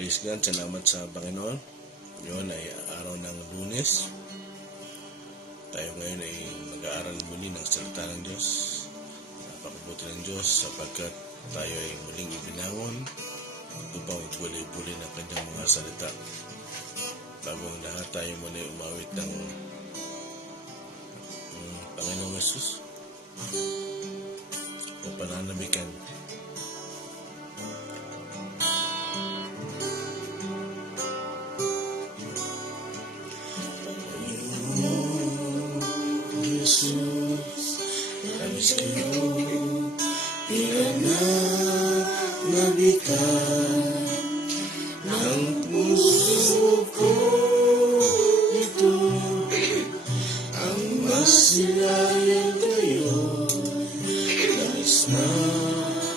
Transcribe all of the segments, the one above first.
Praise God, salamat sa Panginoon. Ngayon ay araw ng Lunes. Tayo ngayon ay mag-aaral muli ng salita ng Diyos. Napakabuti ng Diyos sapagkat tayo ay muling ibinangon upang ibuli-buli ng kanyang mga salita. Bago ang lahat, tayo muli umawit ng Panginoong Jesus o pananamikan. Jesus, labis kayo pinananabikan ng puso ko. Ito ang masilayan kayo, labis na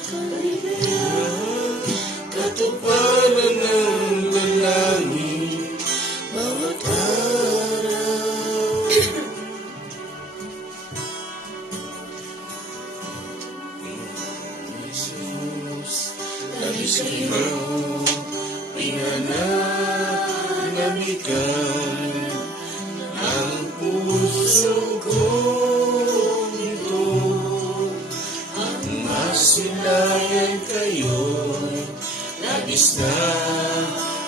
kaligayahan, katuparan ng dalangin bawat araw. Labis kayo pinananabikan ang puso ko. Ito ang masilayan kayo, labis na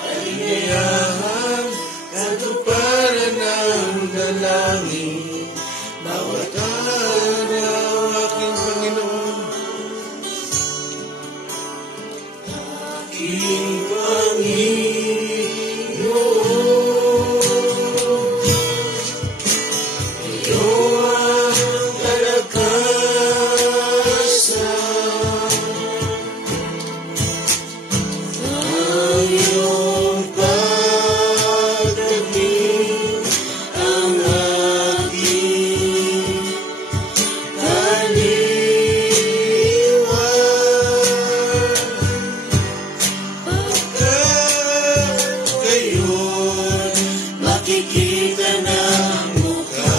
kaligayahan, katuparan ng dalangin bawat araw. Aking Panginoon, aking Panginoon, iyo ang kalakasan, ang iyong pagdating ang aking makikita ng mukha,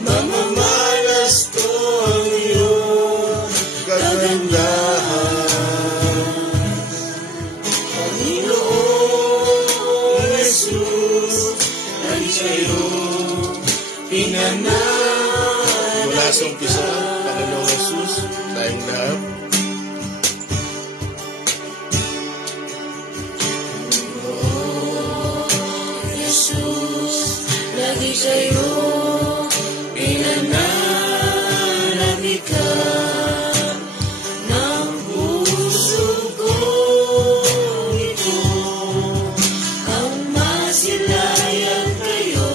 mamamalas ko ang iyong kagandahan. Panginoong Jesus, lagi sa'yo pinananabikan. Mula sa umpisa, Panginoong Jesus, tayong lahat. Jesus, lagi sa'yo pinananabikan ng puso ko. Ito ang masilayan kayo,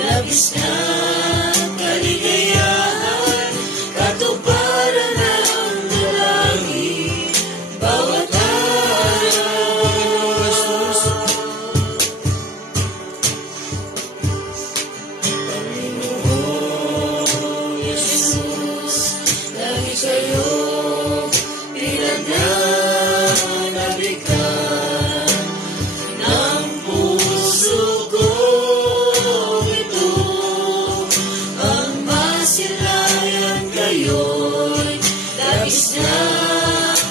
labis na kaligayahan, katuparan ng dalangin bawat araw. Sa'yo pinananabikan ng puso ko. Ito ang masilayan kayo'y labis na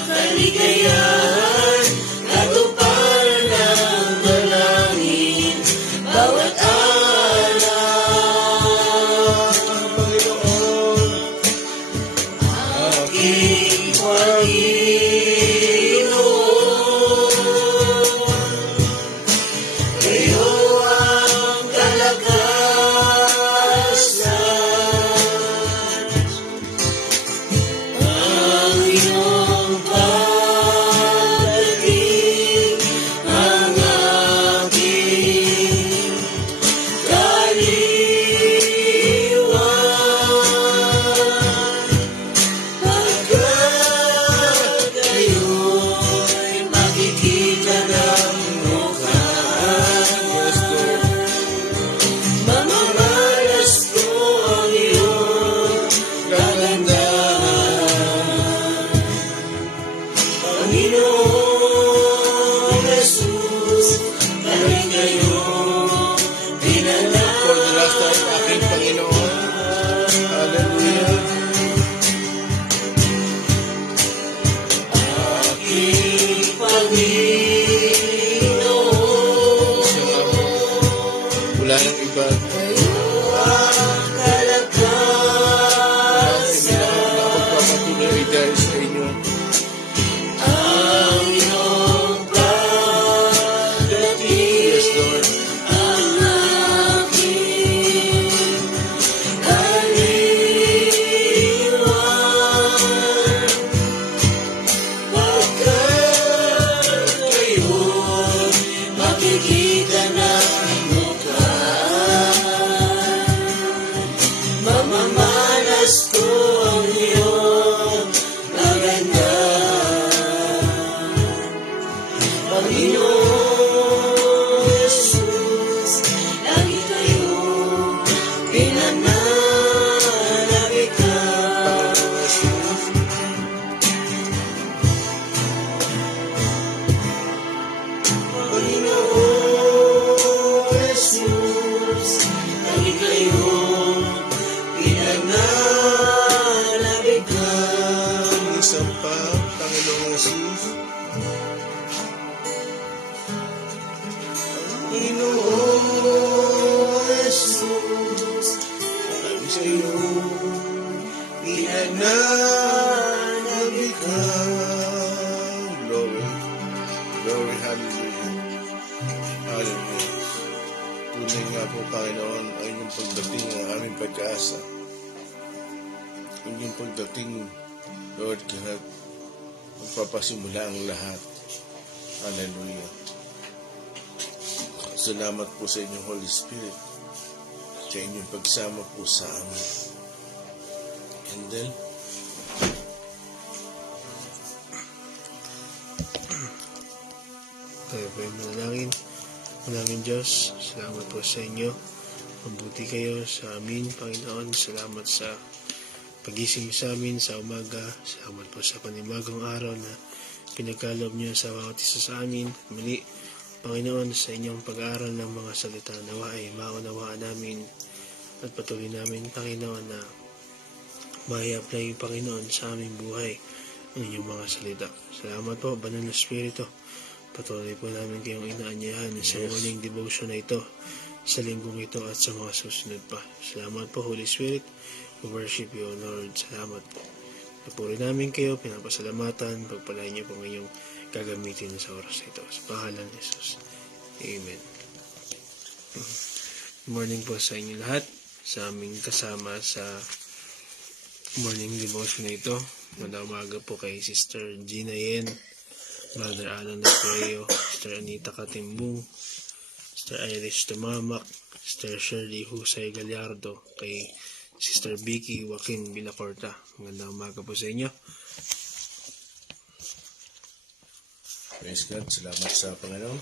kaligayahan, katuparan ng dalangin bawat araw. Aking Panginoon, kayo ang kalakasan, ang iyong pagdating ang aking kaliwan. kalooban. kayo ang kalakasan. Napagpapatuloy ay dahil sa inyo. Ang iyong pagdating, Yes, Lord. ang aking kaliwan. Pagkat kayo'y makikita ng mukha, mamamanas ko ang iyong kagandahan. Panginoon Jesus, lagi kayong pinananabikan. Panginoon Jesus, lagi kayong pinananabikan. Isang pa, Panginoong Jesus. Panginoon Jesus, lagi kayong pinananabikan. Glory. Glory, hallelujah. Hallelujah. Tunay nga po, Panginoon, ang inyong pagdating ang aming pag-asa. Ang inyong pagdating, Lord, kahit magpapasimula ang lahat. Hallelujah. Salamat po sa inyong Holy Spirit, sa inyong pagsama po sa amin. And then, tayo po yung manalangin. Manalangin Diyos, salamat po sa inyo. Mabuti kayo sa amin, Panginoon. Salamat sa pagising sa amin sa umaga. Salamat po sa panibagong araw na pinagkaloob niyo sa bawat isa sa amin. Muli, Panginoon, sa inyong pag-aaral ng mga salita nawa ay maunawaan namin at patuloy namin, Panginoon, na mai-apply, Panginoon, sa aming buhay ang inyong mga salita. Salamat po, Banal na Espiritu. Patuloy po namin kayong inaanyahan sa morning devotion na ito, sa linggong ito at sa mga susunod pa. Salamat po, Holy Spirit. We worship you, Lord. Salamat po. Napuri namin kayo, pinapasalamatan, pagpalain niyo po ngayong gagamitin sa oras na ito. Sa pangalan ni Jesus. Amen. Good morning po sa inyo lahat, sa aming kasama sa morning devotion na ito. Magandang umaga po kay Sister Gina Yen, Brother Alan Lapreo, Sister Anita Katimbung, Sister Irish Tumamak, Sister Shirley Husay Gallardo, kay Sister Vicky Joaquin Villacorta. Magandang umaga po sa inyo. praise God, salamat sa Panginoon.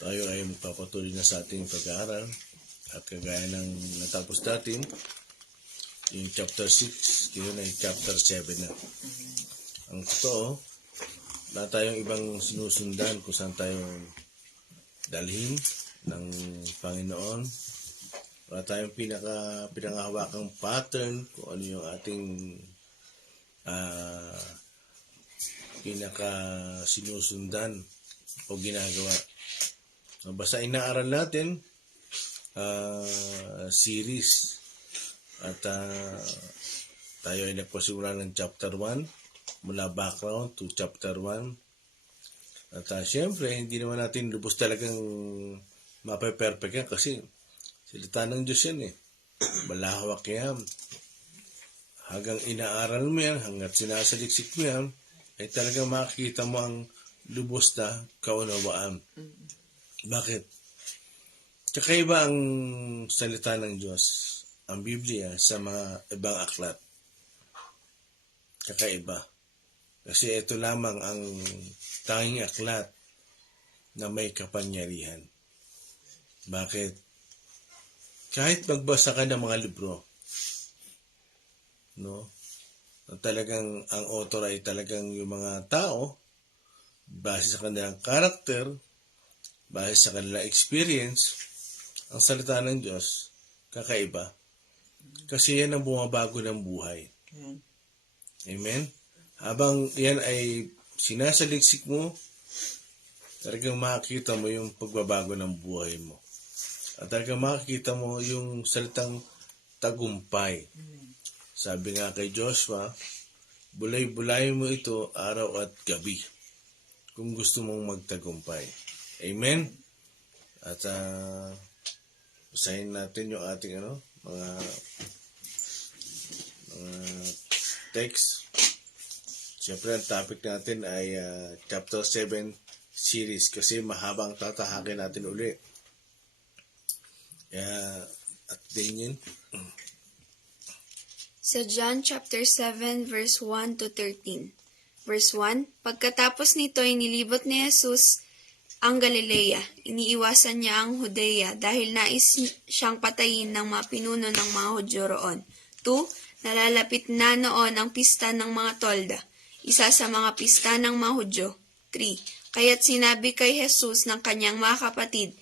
Tayo ay magpapatuloy na sa ating pag-aaral at kagaya ng natapos natin, yung chapter 6, yun ay chapter 7 na. Ang totoo, wala tayong ibang sinusundan kung saan tayo dalhin ng Panginoon. Wala tayong pinakahawakang pattern kung ano yung ating pinaka sinusundan o ginagawa. Basta inaaral natin series at tayo ay nagpasimula ng chapter 1 mula background to chapter 1 at syempre hindi naman natin lubos talagang mape-perfect yan kasi salita ng Diyos yan balahawak yan hanggang inaaral mo yan hanggang sinasaliksik mo yan ay talagang makikita mo ang lubos na kaunawaan. Bakit? Kakaiba ang salita ng Diyos, ang Biblia, sa mga ibang aklat. Kakaiba. Kasi ito lamang ang tanging aklat na may kapangyarihan. Bakit? Kahit magbasa ka ng mga libro, no? Talagang ang author ay talagang yung mga tao, base sa kanilang karakter, base sa kanilang experience, ang salita ng Diyos, kakaiba. Kasi yan ang bumabago ng buhay. Amen? Habang yan ay sinasaliksik mo, talagang makikita mo yung pagbabago ng buhay mo. At talaga makikita mo yung salitang tagumpay. Sabi nga kay Joshua, bulay-bulay mo ito araw at gabi kung gusto mong magtagumpay. Amen? At basahin natin yung ating mga text. Siyempre, ang topic natin ay chapter 7 series kasi mahabang tatahakin natin uli. At Daniel. Sa John chapter 7 verse 1 to 13. Verse 1, pagkatapos nito inilibot ni Jesus ang Galilea. Iniiwasan niya ang Judea dahil nais siyang patayin ng mga pinuno ng mga Hudyo roon. 2, nalalapit na noon ang pista ng mga tolda, isa sa mga pista ng mga Hudyo. 3, kaya't sinabi kay Jesus ng kanyang mga kapatid,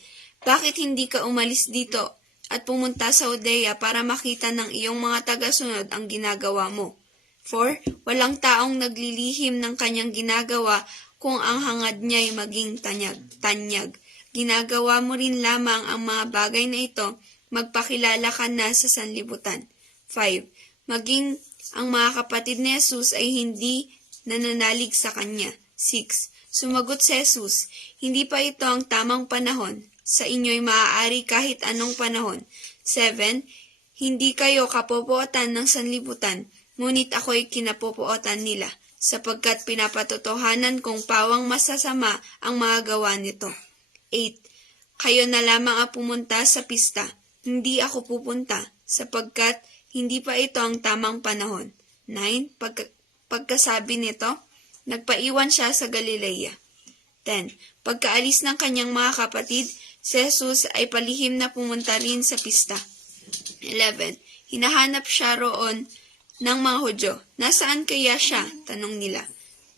bakit hindi ka umalis dito at pumunta sa Judea para makita ng iyong mga tagasunod ang ginagawa mo? 4, walang taong naglilihim ng kanyang ginagawa kung ang hangad niya'y maging tanyag. Ginagawa mo rin lamang ang mga bagay na ito, magpakilala ka na sa sanlibutan. 5, maging ang mga kapatid ni Jesus ay hindi nananalig sa kanya. 6, sumagot si Jesus, hindi pa ito ang tamang panahon. Sa inyo'y maaari kahit anong panahon. 7, hindi kayo kapopotan ng sanlibutan, ngunit ako'y kinapopotan nila, sapagkat pinapatotohanan kong pawang masasama ang mga gawa nito. 8, kayo na lamang ang pumunta sa pista, hindi ako pupunta, sapagkat hindi pa ito ang tamang panahon. 9, pagkasabi nito, nagpaiwan siya sa Galilea. 10, pagkaalis ng kanyang mga kapatid, si Jesus ay palihim na pumunta rin sa pista. 11, hinahanap siya roon ng mga Hudyo. Nasaan kaya siya? Tanong nila.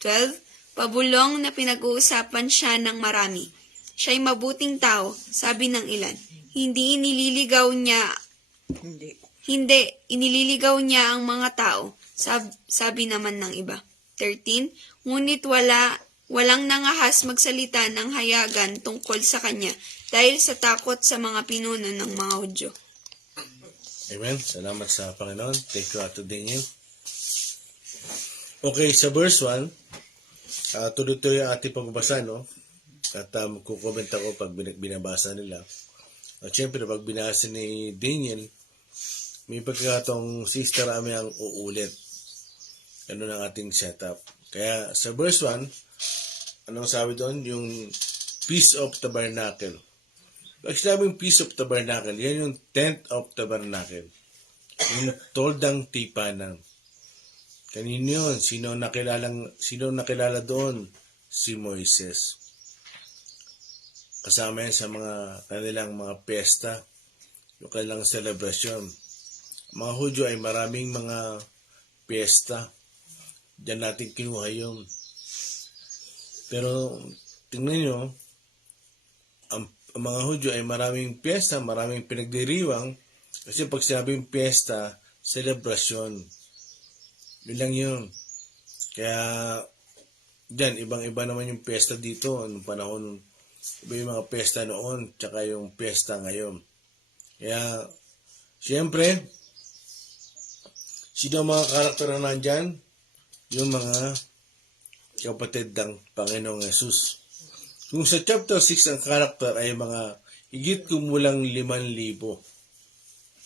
12, pabulong na pinag-uusapan siya ng marami. Siya'y mabuting tao, sabi ng ilan. Hindi, inililigaw niya ang mga tao, sabi naman ng iba. 13, ngunit walang nangahas magsalita ng hayagan tungkol sa kanya dahil sa takot sa mga pinuno ng mga Hudyo. Amen. Salamat sa Panginoon. Thank you, Ato Daniel. Okay, sa verse 1, tuloy-tuloy ang ating pagbabasa, no? At kukomment ako pag binabasa nila. At syempre, pag binasa ni Daniel, may pagkakatong Sister Ami ang uulit. Ano ng ating setup. Kaya sa verse 1, anong sabi doon? Yung Feast of Tabernacle. Pag sinabing Feast of Tabernacle, yan yung Tent of Tabernacle. Yung toldang tipanan. Kanino yun? Sino nakilala doon? Si Moises. Kasama yan sa kanilang mga pesta, yung kanilang celebration. Mga Hudyo ay maraming mga pesta. Diyan natin kinuha yun. Pero tingnan nyo, ang mga Hudyo ay maraming piyesta, maraming pinagdiriwang, kasi pag sinabing piyesta, celebration. Yun lang yun. Kaya, dyan, ibang-iba naman yung piyesta dito, noong panahon, iba yung mga piyesta noon, tsaka yung piyesta ngayon. Kaya, siyempre, sino ang mga karakter na nandyan? Yung mga kapatid ng Panginoong Yesus. Kung sa chapter 6 ang karakter ay mga higit kumulang 5,000,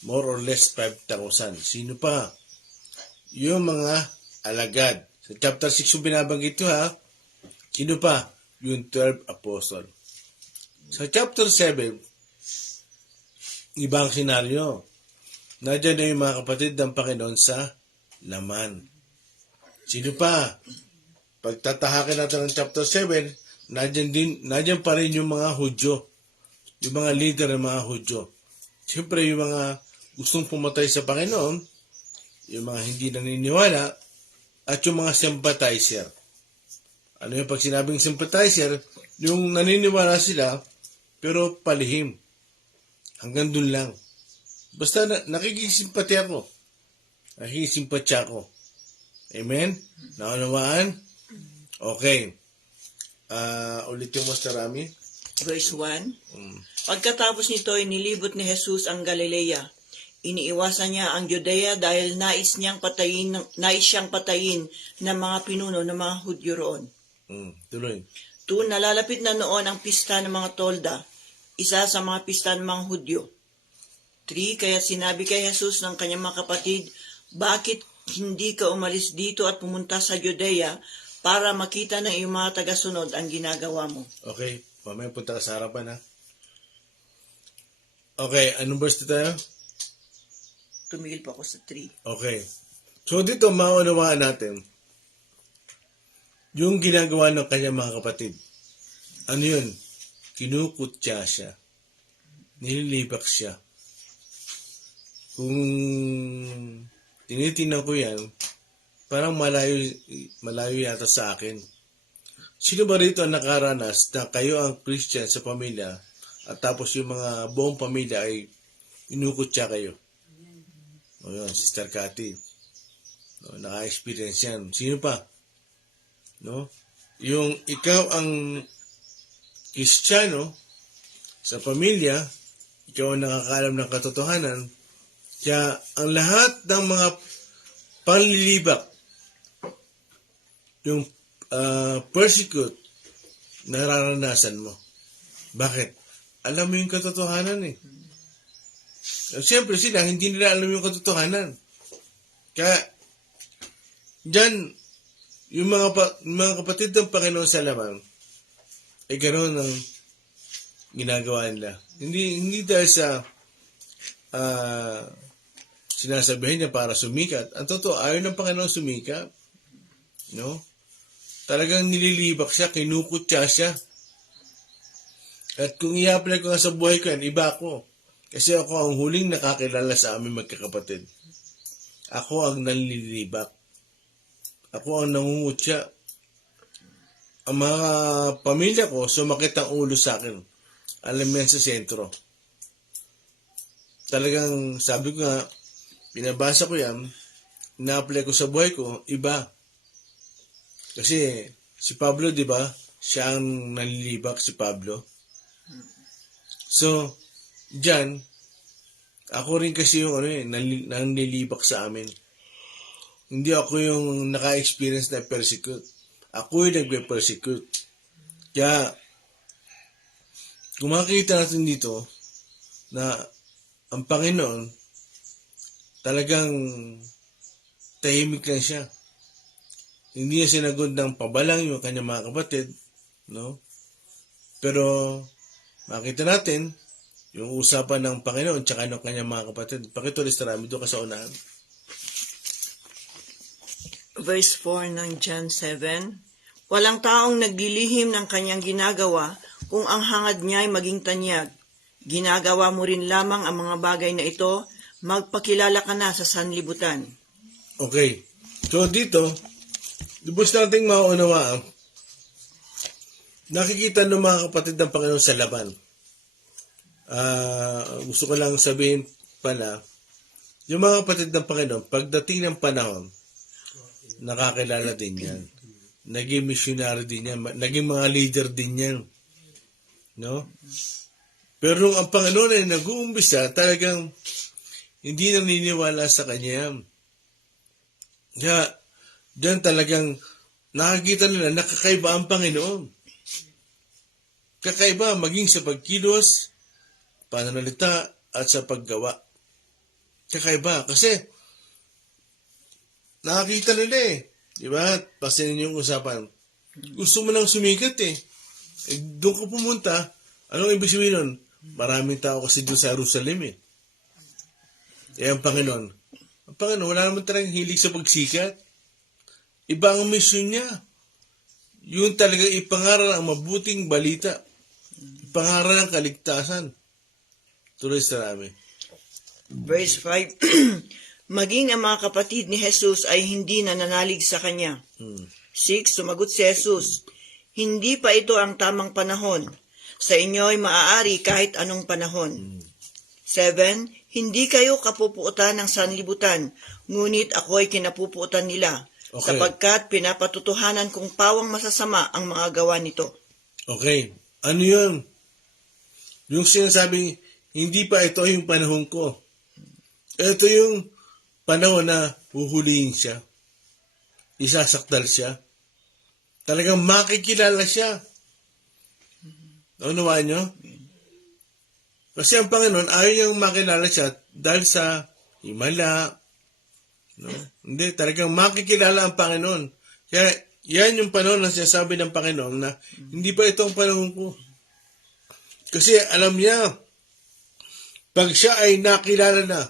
more or less 5,000. Sino pa? Yung mga alagad. Sa chapter 6 yung binabanggit ito, ha? Sino pa? Yung 12 apostle. Sa chapter 7, ibang senaryo. Nandiyan na yung mga kapatid ng Panginoon sa laman. Sino pa? Pagtatahakin natin ng chapter 7, nandiyan pa rin yung mga Hudyo. Yung mga leader ng mga Hudyo. Siyempre, yung mga gustong pumatay sa Panginoon, yung mga hindi naniniwala, at yung mga sympathizer. Ano yung pag sinabing sympathizer? Yung naniniwala sila, pero palihim. Hanggang dun lang. Basta nakikisimpati ako. Nakikisimpatya ako. Amen? Naunawaan? Okay. Ulitin mo, Master Rami. Verse 1. Mm. Pagkatapos nito, inilibot ni Jesus ang Galilea. Iniiwasan niya ang Judea dahil nais siyang patayin ng mga pinuno ng mga Hudyo roon. Tuloy. Nalalapit na noon ang pista ng mga tolda, isa sa mga pista ng mga Hudyo. 3. Kaya sinabi kay Jesus ng kanyang mga kapatid, bakit hindi ka umalis dito at pumunta sa Judea para makita ng iyong mga tagasunod ang ginagawa mo? Okay, mamaya punta ka sa harapan ha. Okay, anong verse tayo? Tumigil pa ako sa 3. Okay. So dito maunawaan natin yung ginagawa ng kanyang mga kapatid. Ano yun? Kinukutya siya. Nililibak siya. Kung tinitingnan ko yan, parang malayo yata sa akin. Sino ba rito ang nakaranas na kayo ang Christian sa pamilya at tapos yung mga buong pamilya ay inukutya kayo? O yun, Sister Cathy. No, naka-experience yan. Sino pa? No? Yung ikaw ang Kristiyano sa pamilya, ikaw ang nakakaalam ng katotohanan, kaya ang lahat ng mga panlilibak, yung persecute, nararanasan mo. Bakit? Alam mo yung katotohanan eh. Siyempre sila, hindi nila alam yung katotohanan. Kaya, dyan, yung mga kapatid ng Panginoon sa laman, ay ganoon ang ginagawa nila. Hindi dahil sa sinasabihin niya para sumikat. Ang totoo, ayaw ng Panginoon sumikat. No? Talagang nililibak siya, kinukutya siya. At kung i-apply ko nga sa buhay ko yan, iba ako. Kasi ako ang huling nakakilala sa aming magkakapatid. Ako ang nalilibak. Ako ang nangungutya. Ang mga pamilya ko, sumakit ang ulo sa akin. Alam mo yan sa sentro. Talagang, sabi ko nga, pinabasa ko yan, na-apply ko sa buhay ko, iba. Kasi, si Pablo, di ba? Siya ang nalilibak, si Pablo. So, dyan, ako rin kasi yung nanlilibak sa amin. Hindi ako yung naka-experience na persecute. Ako yung nagpe-persecute. Kaya, kung makikita natin dito na ang Panginoon talagang tahimik lang siya. Hindi niya sinagot ng pabalang yung kanyang mga kapatid, no? Pero makita natin yung usapan ng Panginoon tsaka ng kanyang mga kapatid. Pakitulis na namin doon ka sa unahan. Verse 4 ng John 7, walang taong naglilihim ng kanyang ginagawa kung ang hangad niya ay maging tanyag. Ginagawa mo rin lamang ang mga bagay na ito, magpakilala ka na sa sanlibutan. Okay. So dito, lubos nating maunawaan, nakikita ng mga kapatid ng Panginoon sa laban. Gusto ko lang sabihin pala, yung mga kapatid ng Panginoon, pagdating ng panahon, nakakilala din yan. Naging missionary din yan. Naging mga leader din yan. No? Pero nung ang Panginoon ay nag-uumpisa, talagang hindi naniniwala sa Kanya. Kaya, diyan talagang nakakita nila nakakaiba ang Panginoon. Kakaiba maging sa pagkilos, pananalita, at sa paggawa. Kakaiba. Kasi, nakakita nila eh. Diba? Pasin yung usapan. Gusto mo lang sumikat eh. Doon ka pumunta, anong ibig sabihin nun? Maraming tao kasi doon sa Jerusalem eh. Ang Panginoon, wala naman talagang hilig sa pagsikat. Iba ang mission niya. Yun talaga ipangaral ang mabuting balita. Ipangaral ang kaligtasan. Tuloy sa rami. Verse 5, maging ang mga kapatid ni Jesus ay hindi nananalig sa kanya. 6, sumagot si Jesus, hindi pa ito ang tamang panahon. Sa inyo ay maaari kahit anong panahon. 7, hindi kayo kapupuutan ng sanlibutan, ngunit ako ay kinapupuutan nila, sapagkat pinapatutuhanan kong pawang masasama ang mga gawa nito. Okay. Ano yun? Yung sinasabing, hindi pa ito yung panahon ko. Ito yung panahon na huhulihin siya. Isasakdal siya. Talagang makikilala siya. Naunawaan nyo? Kasi ang Panginoon, ayaw niyang makilala siya dahil sa himala. No? Hindi, talagang makikilala ang Panginoon. Kaya yan yung panahon na sinasabi ng Panginoon na hindi pa ito ang panahon ko. Kasi alam niya, pag siya ay nakilala na,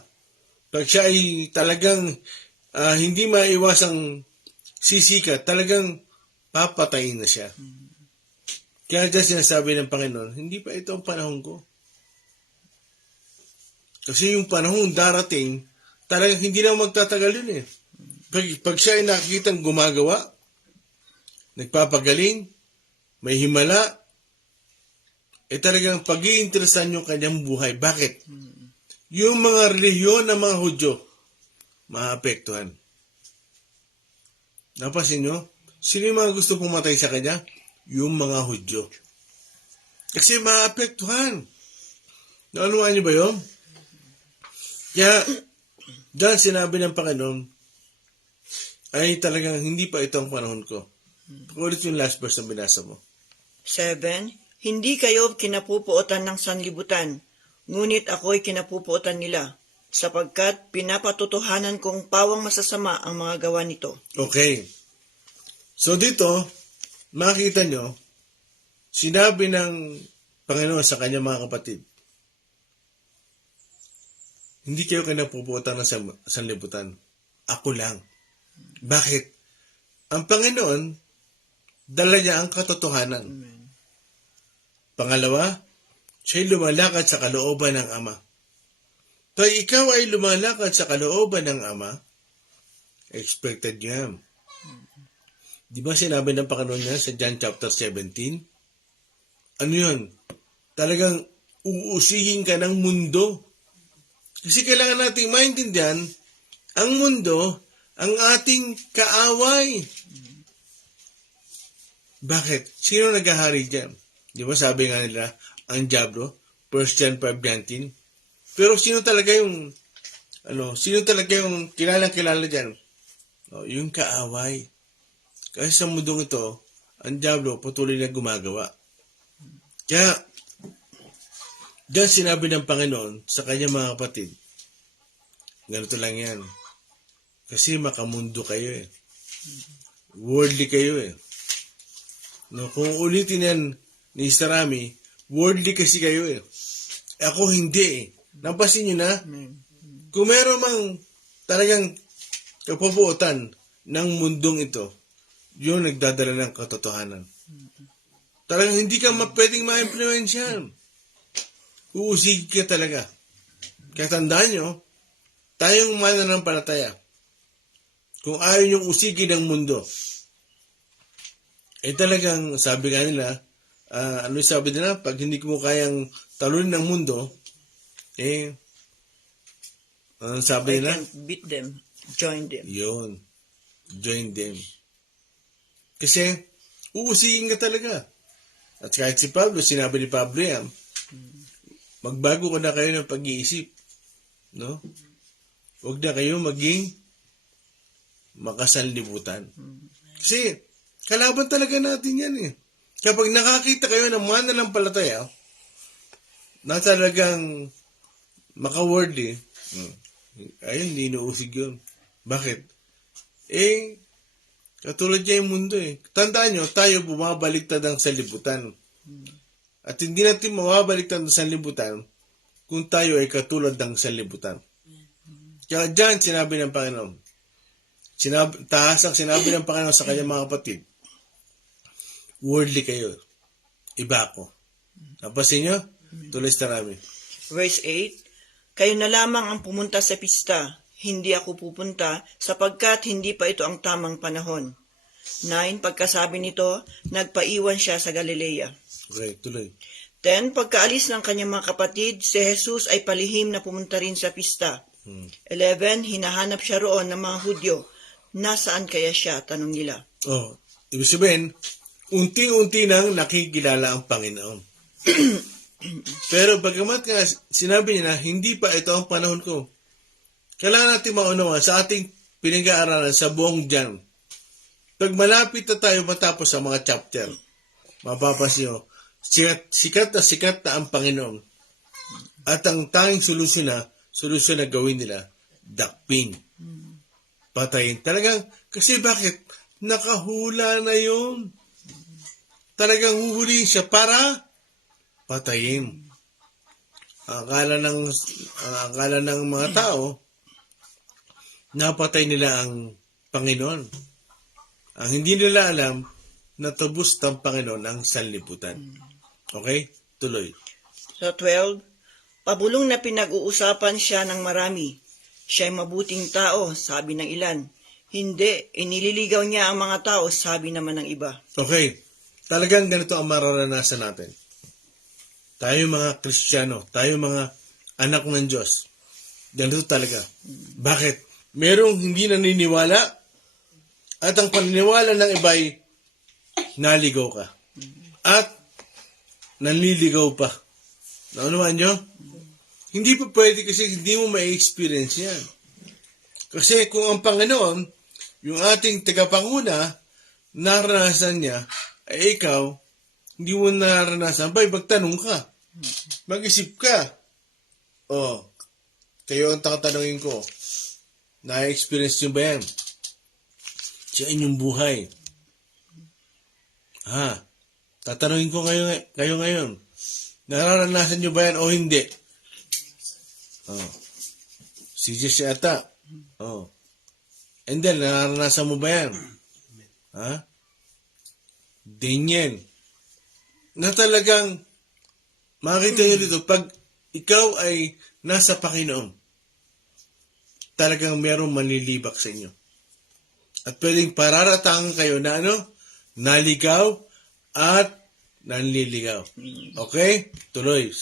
pag siya ay talagang hindi maiwasang sisikat, talagang papatayin na siya. Kaya dyan sinasabi ng Panginoon, hindi pa ito ang panahon ko. Kasi yung panahon darating, talagang hindi na magtatagal yun eh. Pag siya ay nakikitang gumagawa, nagpapagaling, may himala, talagang pag-iinteresan yung kanyang buhay. Bakit? Yung mga relihiyon ng mga Hudyo, maapektuhan. Napasin nyo? Sino yung mga gusto pumatay sa kanya? Yung mga Hudyo. Kasi maapektuhan. Naunawaan nyo ba yun? Kaya, dyan sinabi ng Panginoon, ay talagang hindi pa ito ang panahon ko. Ulit yung last verse na binasa mo. 7. Hindi kayo kinapupuotan ng sanlibutan, ngunit ako'y kinapupuotan nila, sapagkat pinapatotohanan kong pawang masasama ang mga gawa nito. Okay. So dito, makikita nyo, sinabi ng Panginoon sa kanyang mga kapatid, hindi kayo kinapupuotan ng sanlibutan. Ako lang. Bakit? Ang Panginoon, dala niya ang katotohanan. Amen. Pangalawa, siya'y lumalakad sa kalooban ng Ama. Kaya ikaw ay lumalakad sa kalooban ng Ama, expected niyo yan. Di ba sinabi ng Panginoon niya sa John chapter 17? Ano yun? Talagang uusihin ka ng mundo. Kasi kailangan nating maintindihan, ang mundo, ang ating kaaway. Bakit? Sino naghahari dyan? Di ba sabi nga nila, ang Diablo, 1 John 5:19. Pero sino talaga yung kilalang-kilala dyan? Yung kaaway. Kasi sa mundong ito, ang Diablo patuloy na gumagawa. Kaya, dyan sinabi ng Panginoon sa kanyang mga kapatid, ganito lang yan. Kasi makamundo kayo eh. Worldly kayo eh. No, kung ulitin yan ni Sarami, worldly kasi kayo eh. Ako hindi eh. Napasin nyo na, kung meron mang talagang kapabuotan ng mundong ito, yun nagdadala ng katotohanan. Talagang hindi ka pwedeng ma-influensyan. Uusig ka talaga. Kaya tandaan nyo, tayong mananampalataya, kung ayaw yung usigin ng mundo, talagang sabi nga nila, ano yung sabi nila, pag hindi mo kayang talunin ng mundo, ano sabi I nila? can't beat them, join them. Yun. Join them. Kasi, uusigin ka talaga. At kahit si Pablo, sinabi ni Pablo yan, magbago ko na kayo ng pag-iisip. No? Huwag na kayo maging makasanlibutan. Kasi, kalaban talaga natin yan eh. Kapag nakakita kayo ng mananampalataya na talagang maka-worldly, ayun, hindi inuusig yun. Bakit? Katulad niya yung mundo eh. Tandaan nyo, tayo bumabaliktad ang sanlibutan. At hindi natin mababaliktad ang sanlibutan kung tayo ay katulad ng sanlibutan. Kaya dyan, sinabi ng Panginoon, sinabi ng Panginoon sa kanyang mga kapatid, worldly kayo. Iba ako. Napasin nyo? Tuloy sa rami. Verse 8, kayo na lamang ang pumunta sa pista, hindi ako pupunta, sapagkat hindi pa ito ang tamang panahon. 9, pagkasabi nito, nagpaiwan siya sa Galilea. Okay, tuloy. 10, pagkaalis ng kanyang mga kapatid, si Jesus ay palihim na pumunta rin sa pista. 11, hinahanap siya roon ng mga Hudyo. Nasaan kaya siya? Tanong nila. Ibig sabihin, unti-unti nang nakikilala ang Panginoon. Pero bagamat nga sinabi niya na hindi pa ito ang panahon ko, kailangan natin maunawa sa ating pinag-aaralan sa buong John. Pag malapit na tayo matapos sa mga chapter, mapapansin nyo, sikat na ang Panginoon. At ang tanging solusyon na gawin nila, dakpin. Patayin. Talagang, kasi bakit? Nakahula na yun. Talagang huhulihin siya para patayin. Ang akala ng mga tao, napatay nila ang Panginoon. Ang hindi nila alam, natubos ng Panginoon ang sanlibutan. Okay? Tuloy. Sa 12, pabulong na pinag-uusapan siya ng marami. Siya'y mabuting tao, sabi ng ilan. Hindi, inililigaw niya ang mga tao, sabi naman ng iba. Okay. Talagang ganito ang mararanasan natin. Tayo mga Kristiyano, tayo mga anak ng Diyos. Ganito talaga. Bakit? Merong hindi naniniwala at ang paniniwala ng iba'y naligaw ka. At nanliligaw pa. Naunawan nyo? Hindi pa pwede kasi hindi mo ma-experience yan. Kasi kung ang Panginoon, yung ating tagapanguna, naranasan niya, ay ikaw, hindi mo naranasan, magtanong ka. Mag-isip ka. Kayo ang tatanungin ko, na-experience nyo ba yan? Sa inyong buhay. Tatanungin ko kayo ngayon, nararanasan nyo ba yan o hindi? Si Jess ata. And then, nararanasan mo ba yan? Daniel. Na talagang, makita nyo dito, pag ikaw ay nasa Panginoon, talagang merong manlilibak sa inyo. At pwedeng pararatangan kayo na naligaw at nanliligaw. Okay? Tuloy.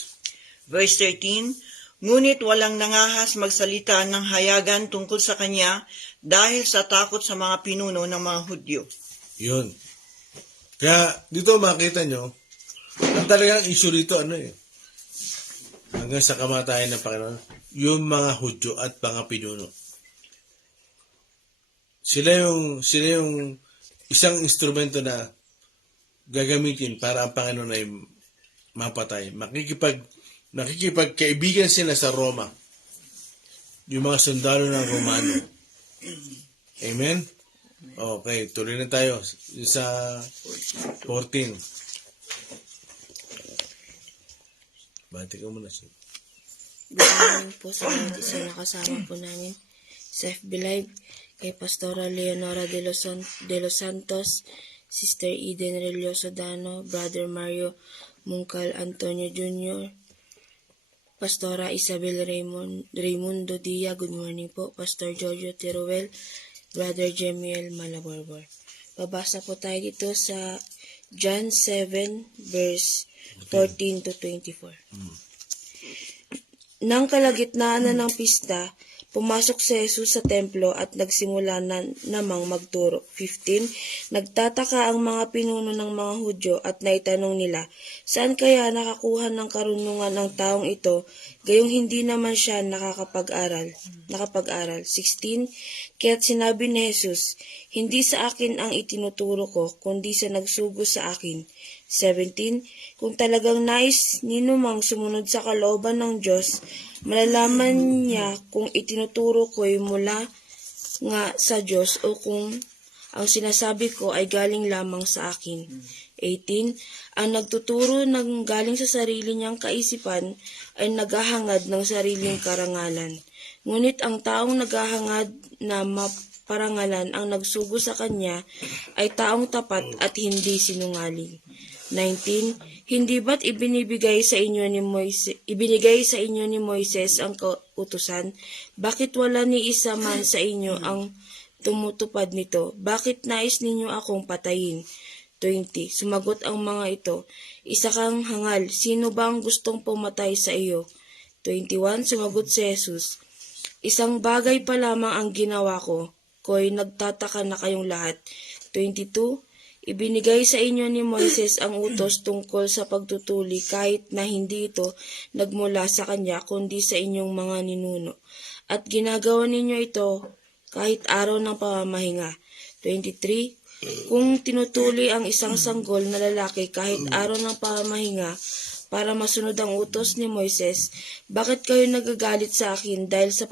Verse 13, ngunit walang nangahas magsalita ng hayagan tungkol sa kanya dahil sa takot sa mga pinuno ng mga Hudyo. Yun. Kaya dito makita nyo, ang talagang issue rito, hanggang sa kamatayan ng Panginoon, yung mga Hudyo at mga pinuno. Sila yung isang instrumento na gagamitin para ang Panginoon ay mapatay. Nakikipagkaibigan sila sa Roma. Yung mga sundalo ng Romano. Amen? Okay, tuloy na tayo sa 14. Bati ka muna siya. Good morning po sa mga isa na kasama po namin sa FB Live, kay Pastora Leonora de los Santos, Sister Eden Relioso Dano, Brother Mario Mungcal Antonio Jr., Pastora Isabel Raimundo Dia, good morning po, Pastor Jojo Teruel, Brother Jemiel Malaborbor. Babasa po tayo dito sa John 7 verse 14 to 24. Nang kalagitnaan na ng pista, pumasok si Jesus sa templo at nagsimula na namang magturo. 15. Nagtataka ang mga pinuno ng mga Hudyo at naitanong nila, saan kaya nakakuha ng karunungan ng taong ito, gayong hindi naman siya nakapag-aral. 16. Kaya't sinabi ni Jesus, hindi sa akin ang itinuturo ko, kundi sa nagsugo sa akin. 17. Kung talagang nais ninumang sumunod sa kalooban ng Diyos, malalaman niya kung itinuturo ko'y mula nga sa Diyos o kung ang sinasabi ko ay galing lamang sa akin. 18. Ang nagtuturo ng galing sa sarili niyang kaisipan ay naghahangad ng sariling karangalan. Ngunit ang taong naghahangad na maparangalan ang nagsugo sa kanya ay taong tapat at hindi sinungaling. 19. Hindi ba't ibinigay sa inyo ni Moises ang kautusan? Bakit wala ni isa man sa inyo ang tumutupad nito? Bakit nais ninyo akong patayin? 20. Sumagot ang mga ito, isa kang hangal, sino ba ang gustong pumatay sa iyo? 21. Sumagot si Jesus, isang bagay pa lamang ang ginawa ko, ko'y nagtataka na kayong lahat. 22. Ibinigay sa inyo ni Moises ang utos tungkol sa pagtutuli kahit na hindi ito nagmula sa kanya kundi sa inyong mga ninuno. At ginagawa ninyo ito kahit araw ng pamamahinga. 23. Kung tinutuli ang isang sanggol na lalaki kahit araw ng pamamahinga para masunod ang utos ni Moises, bakit kayo nagagalit sa akin dahil sa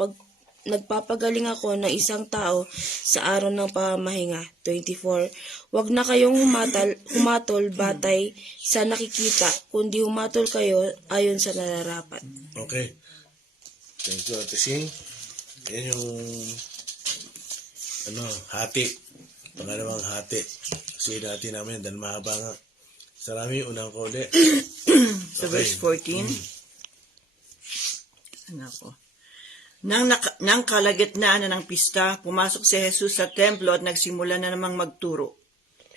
nagpapagaling ako ng isang tao sa araw ng pamamahinga? 24. Huwag na kayong humatol batay sa nakikita, kundi humatol kayo ayon sa nararapat. Okay. Thank you, Ate Sing. Yan yung hati. Pangalawang hati. Kasi hati namin dahil mahaba nga. Sarami, unang ko ulit. Sa verse 14. Nako. Nang kalagitnaan na ng pista, pumasok si Jesus sa templo at nagsimula na namang magturo.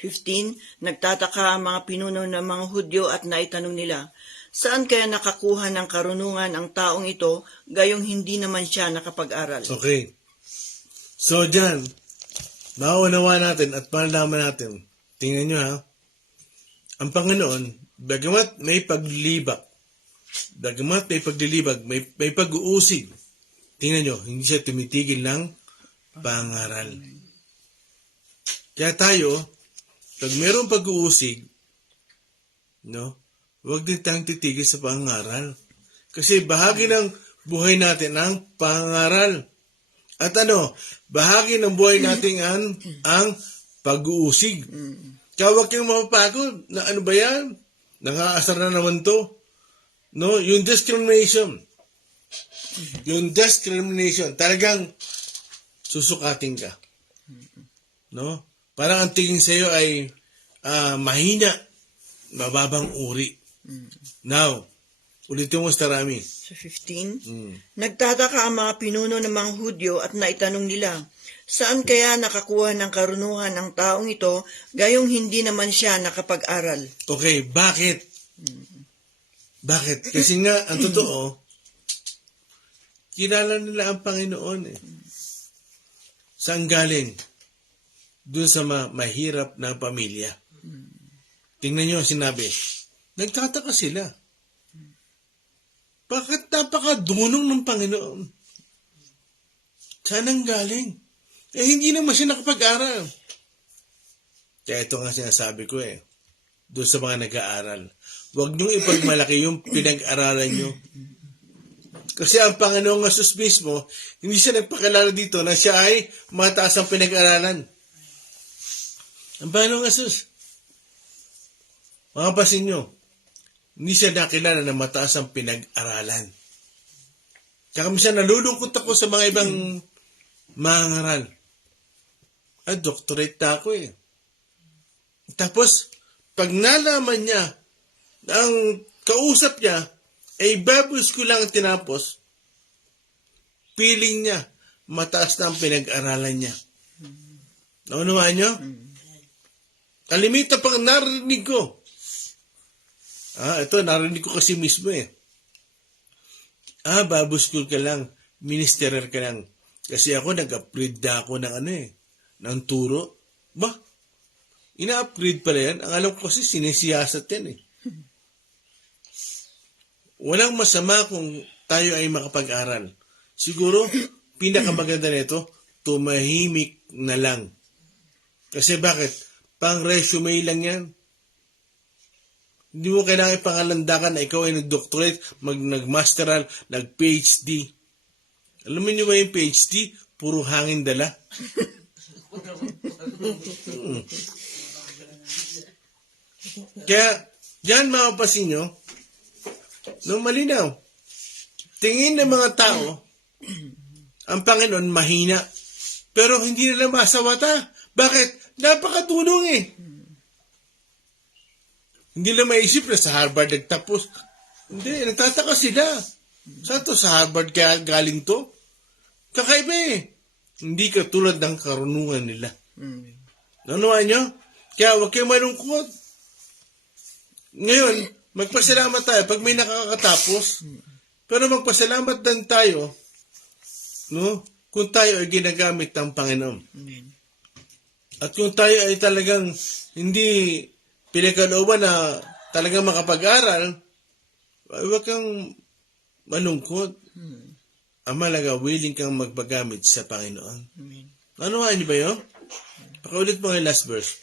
15. Nagtataka ang mga pinuno ng mga Hudyo at naitanong nila, saan kaya nakakuha ng karunungan ang taong ito, gayong hindi naman siya nakapag-aral? Okay. So, dyan, mauunawa natin at malalaman natin. Tingnan nyo ha. Ang Panginoon, bagamat may paglilibak, may pag-uusig, tingnan nyo, hindi siya tumitigil ng pangaral. Kaya tayo, pag mayroong pag-uusig, huwag din tayong titigil sa pangaral. Kasi bahagi ng buhay natin ang pangaral. At bahagi ng buhay natin ang pag-uusig. Kaya huwag kayong mapapagod na ano ba yan? Nangaasar na naman to. Yung discrimination. Talagang susukatin ka. Parang ang tingin sa'yo ay mahina, mababang uri. Now, ulitin mo sa Rami. Sa 15. Nagtataka ang mga pinuno ng mga Hudyo at naitanong nila, saan kaya nakakuha ng karunungan ang taong ito, gayong hindi naman siya nakapag-aral? Okay, bakit? Bakit? Kasi nga, ang totoo, kilala nila ang Panginoon eh. Saan galing? Doon sa mahirap na pamilya. Tingnan nyo ang sinabi. Nagtataka sila. Bakit napakadunong ng Panginoon? Saan ang galing? Hindi naman siya nakapag-aral. Kaya ito nga sinasabi ko eh. Doon sa mga nag-aaral. Huwag niyong ipagmalaki yung pinag-aralan niyo. Kasi ang Panginoong Jesus mismo, hindi siya nagpakilala dito na siya ay mataas ang pinag-aralan. Ang Panginoong Jesus, mga pasin nyo, hindi siya nakilala na mataas ang pinag-aralan. Kaya minsan nalulungkot ako sa mga ibang mangaral. Doctorate na ako eh. Tapos, pag nalaman niya na ang kausap niya ay Bible school lang ang tinapos, feeling niya mataas na ang pinag-aralan niya. Naunawaan niyo? Kalimitan pang narinig ko. Ito, narinig ko kasi mismo eh. Bible school ka lang, ministerial ka lang. Kasi ako, nag-upgrade na ako ng ng turo. Ina-upgrade pala yan. Ang alam ko kasi sinisiyasat yan eh. Walang masama kung tayo ay makapag-aral. Siguro, pinakamaganda nito, tumahimik na lang. Kasi bakit? Pang resume lang yan. Hindi mo kailangan ipangalandakan na ikaw ay nag-doctorate, nag-masteral, nag-PhD. Alam mo niyo ba yung PhD? Puro hangin dala. Kaya, diyan mapapansin nyo, malinaw. Tingin ng mga tao, ang Panginoon mahina. Pero hindi nila masawata. Bakit? Napakatulong eh. Hindi nila maisip na sa Harvard nagtapos. Hindi, nagtataka sila. Saan to? Sa Harvard kaya galing to? Kakaiba eh. Hindi katulad ng karunungan nila. Nanuhan nyo? Kaya huwag kayo malungkot. Ngayon, magpasalamat tayo pag may nakakatapos. Pero magpasalamat din tayo, kung tayo ay ginagamit ng Panginoon. At kung tayo ay talagang hindi pinagkalooban na talagang makapag-aral, ay huwag kang malungkot. Ang malaga, willing kang magpagamit sa Panginoon. Amen. Ano nga, hindi ba yun? Pakaulit mo yung last verse.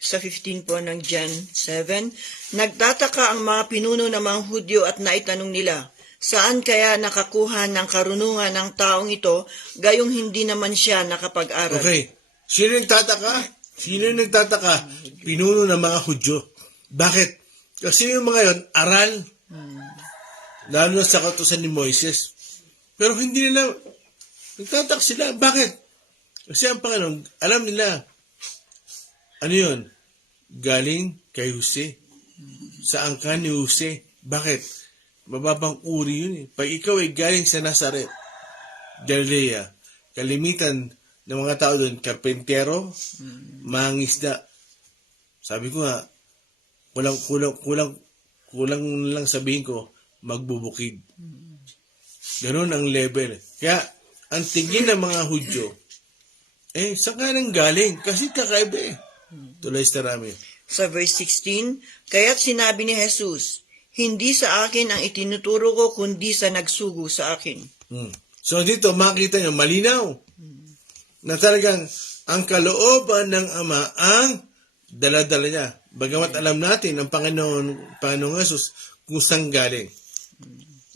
Sa 15 po ng John 7, nagtataka ang mga pinuno ng mga Hudyo at naitanong nila, saan kaya nakakuha ng karunungan ng taong ito, gayong hindi naman siya nakapag-aral? Okay. Sino yung nagtataka? Sino yung nagtataka? Pinuno ng mga Hudyo. Bakit? Kasi yung mga yon aral. Lalo na sa kautusan ni Moises. Pero hindi nila, nagtataka sila. Bakit? Kasi ang Panginoon, alam nila, ano yun? Galing kay Jose. Sa angkan ni Jose. Bakit? Mababang uri yun eh. Pag ikaw ay galing sa Nazaret, Galilea, kalimitan ng mga tao doon, karpentero, mangisda. Sabi ko nga, kulang lang sabihin ko, magbubukid. Ganon ang level. Kaya, ang tingin ng mga Hudyo, saan ka nang galing? Kasi kakaiba eh. Tulay sa rami. Sa verse 16, kaya't sinabi ni Jesus, hindi sa akin ang itinuturo ko, kundi sa nagsugo sa akin. So dito, makita nyo, malinaw na talagang ang kalooban ng Ama ang dala-dala niya. Bagamat alam natin ang Panginoong Jesus kung saan galing.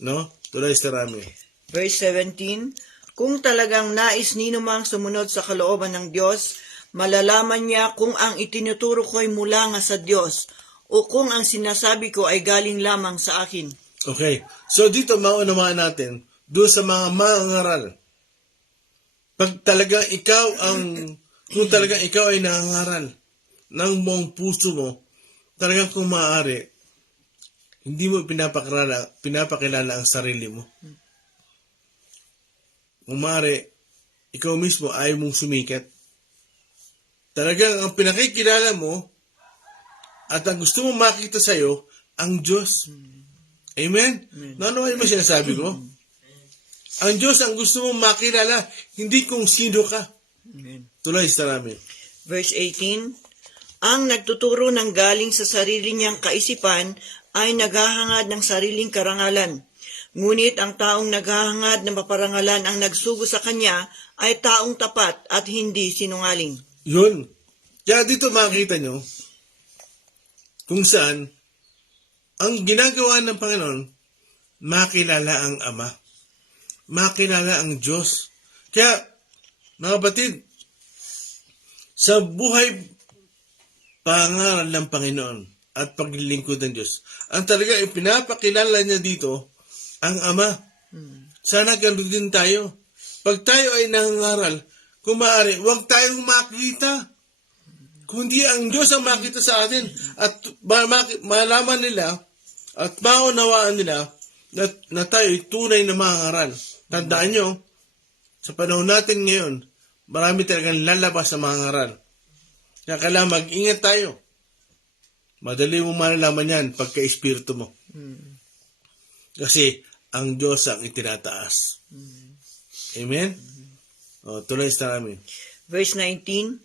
No? Tulay sa rami. Verse 17, kung talagang nais ninumang sumunod sa kalooban ng Diyos, malalaman niya kung ang itinuturo ko ay mula nga sa Diyos o kung ang sinasabi ko ay galing lamang sa akin. Okay. So dito maunawaan natin doon sa mga mangaral. Kung talagang ikaw ay nangangaral ng buong puso mo, talagang kung maaari, hindi mo pinapakilala ang sarili mo. Kung maaari, ikaw mismo ayaw mong sumikat. Talagang ang pinakikilala mo at ang gusto mong makita sa'yo, ang Diyos. Amen? Ano mo sinasabi ko? Ang Diyos ang gusto mong makilala, hindi kung sino ka. Amen. Tulay sa rami. Verse 18, ang nagtuturo ng galing sa sarili niyang kaisipan ay naghahangad ng sariling karangalan. Ngunit ang taong naghahangad ng paparangalan ang nagsugo sa kanya ay taong tapat at hindi sinungaling. Yun. Kaya dito makikita nyo kung saan ang ginagawa ng Panginoon, makilala ang Ama. Makilala ang Diyos. Kaya, mga kapatid, sa buhay pangaral ng Panginoon at paglilingkod ng Diyos, ang talaga ipinapakilala niya dito, ang Ama. Sana ganoon din tayo. Pag tayo ay nangangaral, kung maaari, huwag tayong makita. Kundi ang Diyos ang makita sa atin at malaman nila at maunawaan nila na tayo ay tunay na mangangaral. Tandaan nyo, sa panahon natin ngayon, marami talagang lalabas sa mangangaral. Kaya kailangan mag-ingat tayo. Madali mo malalaman yan pagka-espiritu mo. Kasi ang Diyos ang itinataas. Amen? Tuloy sa namin. Verse 19,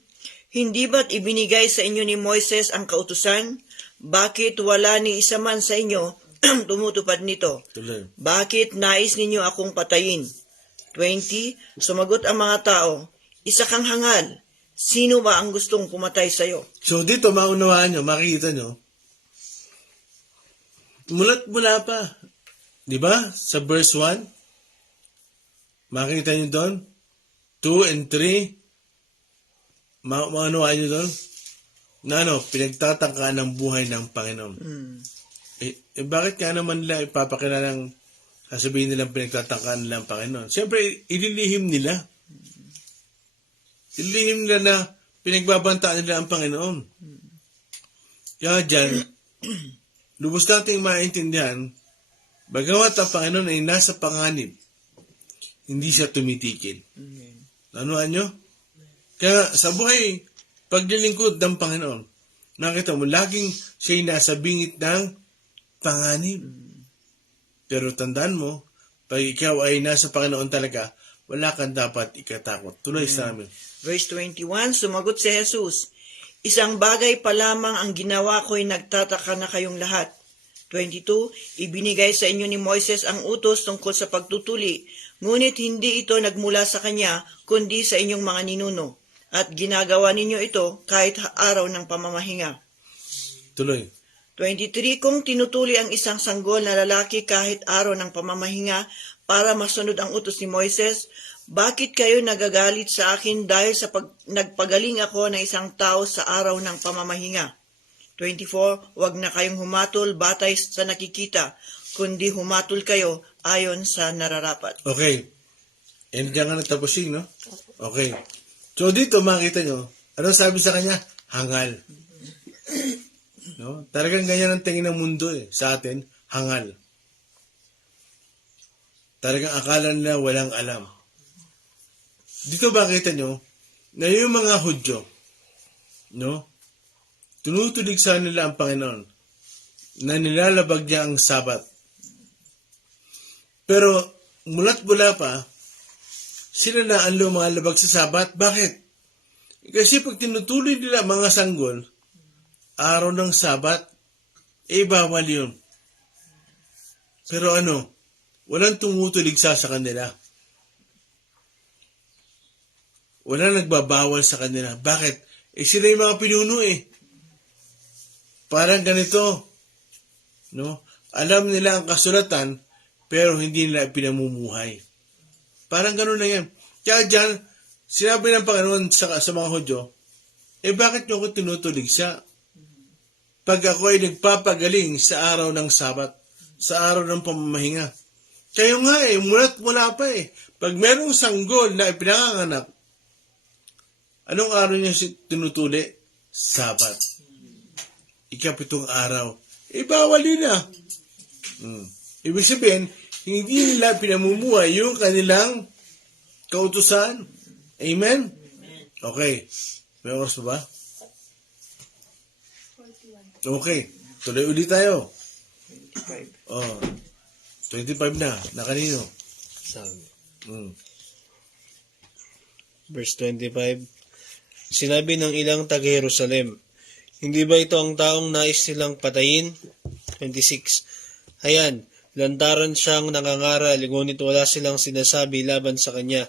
hindi ba't ibinigay sa inyo ni Moises ang kautusan? Bakit wala ni isa man sa inyo tumutupad nito? Tuloy. Bakit nais ninyo akong patayin? 20, sumagot ang mga tao, isa kang hangal. Sino ba ang gustong pumatay sa'yo? So dito maunawaan nyo, makikita nyo, mula pa, di ba? Sa verse 1, makikita nyo doon, 2 and 3, maunawaan nyo doon, na pinagtatangkaan ng buhay ng Panginoon. Bakit ka naman nila ipapakilalang sasabihin nilang pinagtatangkaan nila ang Panginoon? Siyempre, ililihim nila. Ililihim nila na pinagbabantaan nila ang Panginoon. Kaya dyan, lubos nating maintindihan, bagamat ang Panginoon ay nasa panganib, hindi siya tumitikil. Nanuan nyo? Kaya sa buhay, paglilingkod ng Panginoon, nakita mo, laging siya'y nasa bingit ng panganib. Pero tandaan mo, pag ikaw ay nasa Panginoon talaga, wala kang dapat ikatakot. Tuloy sa amin. Verse 21, sumagot si Jesus, isang bagay pa lamang ang ginawa ko'y nagtataka na kayong lahat. 22, ibinigay sa inyo ni Moises ang utos tungkol sa pagtutuli, ngunit hindi ito nagmula sa kanya, kundi sa inyong mga ninuno. At ginagawa ninyo ito kahit araw ng pamamahinga. Tuloy. 23, kung tinutuli ang isang sanggol na lalaki kahit araw ng pamamahinga para masunod ang utos ni Moises, bakit kayo nagagalit sa akin dahil sa nagpagaling ako ng isang tao sa araw ng pamamahinga? 24, huwag na kayong humatol batay sa nakikita, kundi humatol kayo ayon sa nararapat. Okay. And diyan nga nagtapusin, no? Okay. So dito makita nyo, ano sabi sa kanya? Hangal. No? Talagang ganyan ang tingin ng mundo sa atin, hangal. Talagang akala nila walang alam. Dito makita nyo, na yung mga Hudyo, no? Tunutulig sa nila ang Panginoon, na nilalabag niya ang Sabat. Pero mula't mula pa, sila na ang lumalabag sa Sabat. Bakit? Kasi pag tinutuloy nila mga sanggol, araw ng Sabat, bawal yun. Pero walang tumutulig sa kanila. Wala nagbabawal sa kanila. Bakit? Sila yung mga pinuno Parang ganito. No? Alam nila ang kasulatan, pero hindi nila pinamumuhay. Parang gano'n na yan. Kaya dyan, sinabi ng Panginoon sa mga Hudyo, bakit nyo ako tinutulig siya? Pag ako ay nagpapagaling sa araw ng Sabat, sa araw ng pamamahinga. Kayo nga mula pa Pag merong sanggol na ipinanganganak, anong araw niya tinutuli? Sabat. Ikapitong araw. Bawal yun Ibig sabihin, hindi nila pinamumuhay yung kanilang kautusan. Amen? Okay. May oras pa ba? Okay. Tuloy ulit tayo. 25 na. Na kanino? Verse 25, sinabi ng ilang taga-Jerusalem, hindi ba ito ang taong nais nilang patayin? 26, ayan, lantaran siyang nangangaral, ngunit wala silang sinasabi laban sa kanya.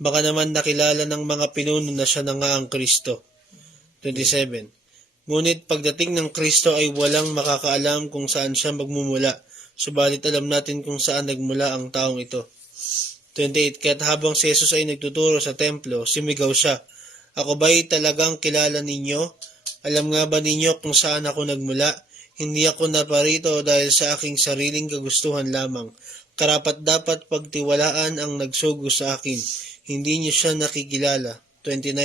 Baka naman nakilala ng mga pinuno na siya na nga ang Kristo. 27, ngunit pagdating ng Kristo ay walang makakaalam kung saan siya magmumula, subalit alam natin kung saan nagmula ang taong ito. 28, kaya't habang si Jesus ay nagtuturo sa templo, sumigaw siya, ako ba'y talagang kilala ninyo? Alam nga ba ninyo kung saan ako nagmula? Hindi ako naparito dahil sa aking sariling kagustuhan lamang. Karapat-dapat pagtiwalaan ang nagsugo sa akin. Hindi niyo siya nakikilala. 29,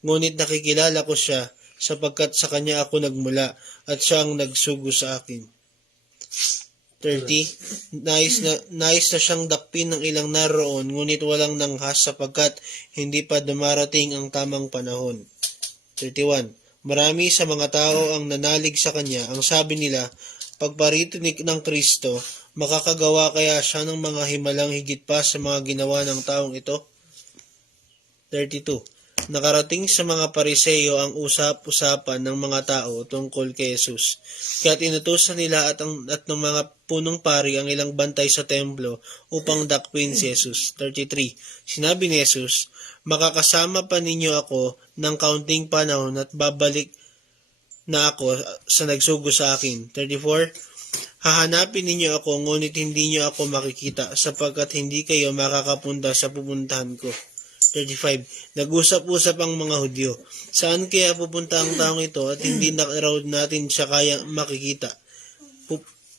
ngunit nakikilala ko siya sapagkat sa kanya ako nagmula at siya ang nagsugo sa akin. 30, nais na siyang dakpin ng ilang naroon, ngunit walang nanghas sapagkat hindi pa dumarating ang tamang panahon. 31, marami sa mga tao ang nanalig sa kanya. Ang sabi nila, pagparito ng Kristo, makakagawa kaya siya ng mga himalang higit pa sa mga ginawa ng taong ito? 32, nakarating sa mga Pariseo ang usap-usapan ng mga tao tungkol kay Jesus. Kaya't inutusan nila at ng mga punong pari ang ilang bantay sa templo upang dakpin si Jesus. 33, sinabi ni Jesus, makakasama pa ninyo ako ng kaunting panahon at babalik na ako sa nagsugo sa akin. 34, hahanapin ninyo ako ngunit hindi nyo ako makikita sapagkat hindi kayo makakapunta sa pupuntahan ko. 35, nag-usap-usap ang mga Hudyo. Saan kaya pupunta ang taong ito at hindi na raw natin siya kaya makikita?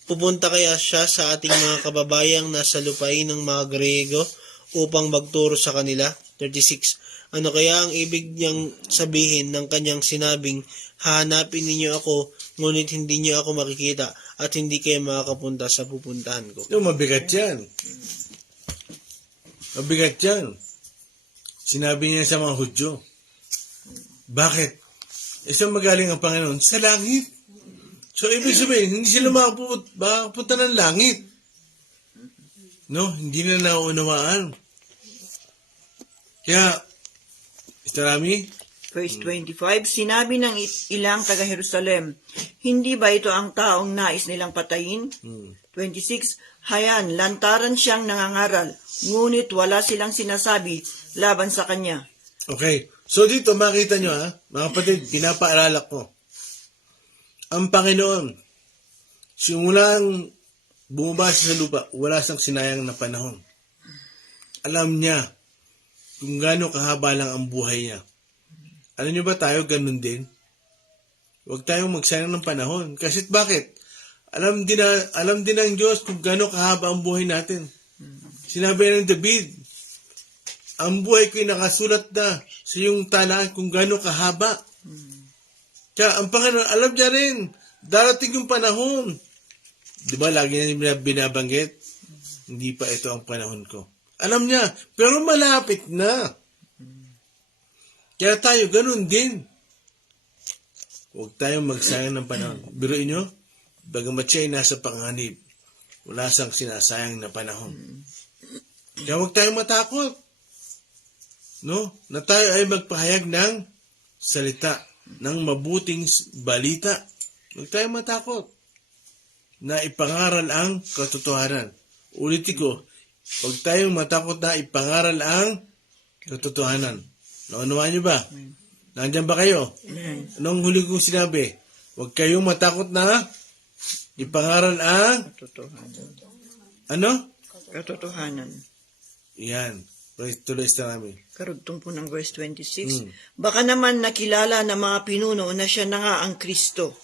Pupunta kaya siya sa ating mga kababayang nasa lupain ng mga Griego upang magturo sa kanila? 36, ano kaya ang ibig niyang sabihin ng kanyang sinabing, hahanapin ninyo ako, ngunit hindi niyo ako makikita at hindi kayo makakapunta sa pupuntahan ko? Mabigat yan. Mabigat yan. Sinabi niya sa mga Hudyo. Bakit? Saan magaling ang Panginoon? Sa langit. So, ibig sabihin, hindi sila makapunta ng langit. No? Hindi na nauunawaan. Kaya, Ito Rami? Verse 25, sinabi ng ilang taga-Jerusalem, hindi ba ito ang taong nais nilang patayin? 26, hayan, lantaran siyang nangangaral, ngunit wala silang sinasabi laban sa kanya. Okay. So dito, makita nyo mga kapatid, pinapaalala ko. Ang Panginoon, simulang bumaba siya sa lupa, wala siyang sinayang na panahon. Alam niya kung gaano kahaba lang ang buhay niya. Alam niyo ba tayo ganun din? Huwag tayong magsayang ng panahon. Kasi bakit? Alam din ng Diyos kung gaano kahaba ang buhay natin. Sinabi ng David, ang buhay ko'y nakasulat na sa iyong talaan kung gaano kahaba. Kaya ang Panginoon, alam niya rin, darating yung panahon. Di ba, lagi niya binabanggit? Hindi pa ito ang panahon ko. Alam niya, pero malapit na. Kaya tayo, ganun din. Huwag tayong magsayang ng panahon. Biruin nyo, bagamat siya ay nasa panganib, wala siyang sinasayang na panahon. Kaya huwag tayong matakot. No? Na tayo ay magpahayag ng salita, ng mabuting balita. Huwag tayong matakot. Na ipangaral ang katotohanan. Ulitin ko, huwag tayong matakot na ipangaral ang katotohanan. Naunawaan niyo ba? Nandiyan ba kayo? Anong huli kong sinabi? Huwag kayong matakot na ipangaral ang ano? Katotohanan. Yan. Tuloy sa namin. Karugtong po ng verse 26. Baka naman nakilala ng mga pinuno na siya na nga ang Kristo.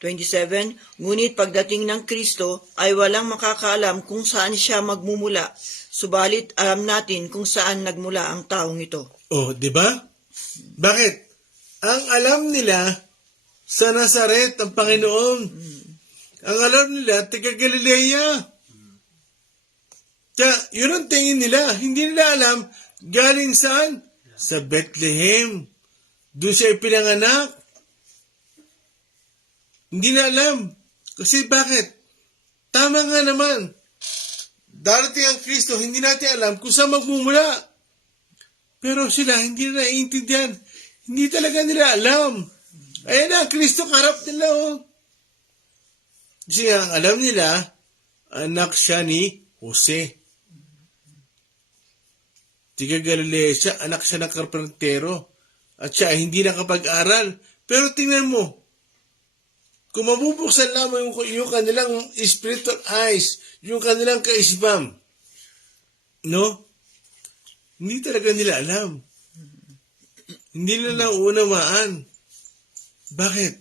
27, ngunit pagdating ng Kristo ay walang makakaalam kung saan siya magmumula. Subalit alam natin kung saan nagmula ang taong ito. Oh, di ba? Bakit? Ang alam nila sa Nazaret ang Panginoon. Ang alam nila, taga Galilea. Kaya, yun ang tingin nila. Hindi nila alam, galing saan? Sa Bethlehem. Doon siya ipinanganak. Hindi na alam. Kasi bakit? Tama nga naman. Darating ang Kristo, hindi natin alam kung saan magmumula. Pero sila, hindi na naiintindihan. Hindi talaga nila alam. Ayan na, ang Kristo karap nila. Oh. Kasi ang alam nila, anak siya ni Jose. Tiga Galilea siya, anak siya ng karpentero. At siya hindi nakapag-aral. Pero tingnan mo, kung mabubuksan lamang yung kanilang spiritual eyes, yung kanilang kaisbam, no? Hindi talaga nila alam. Hindi nila unawaan. Bakit?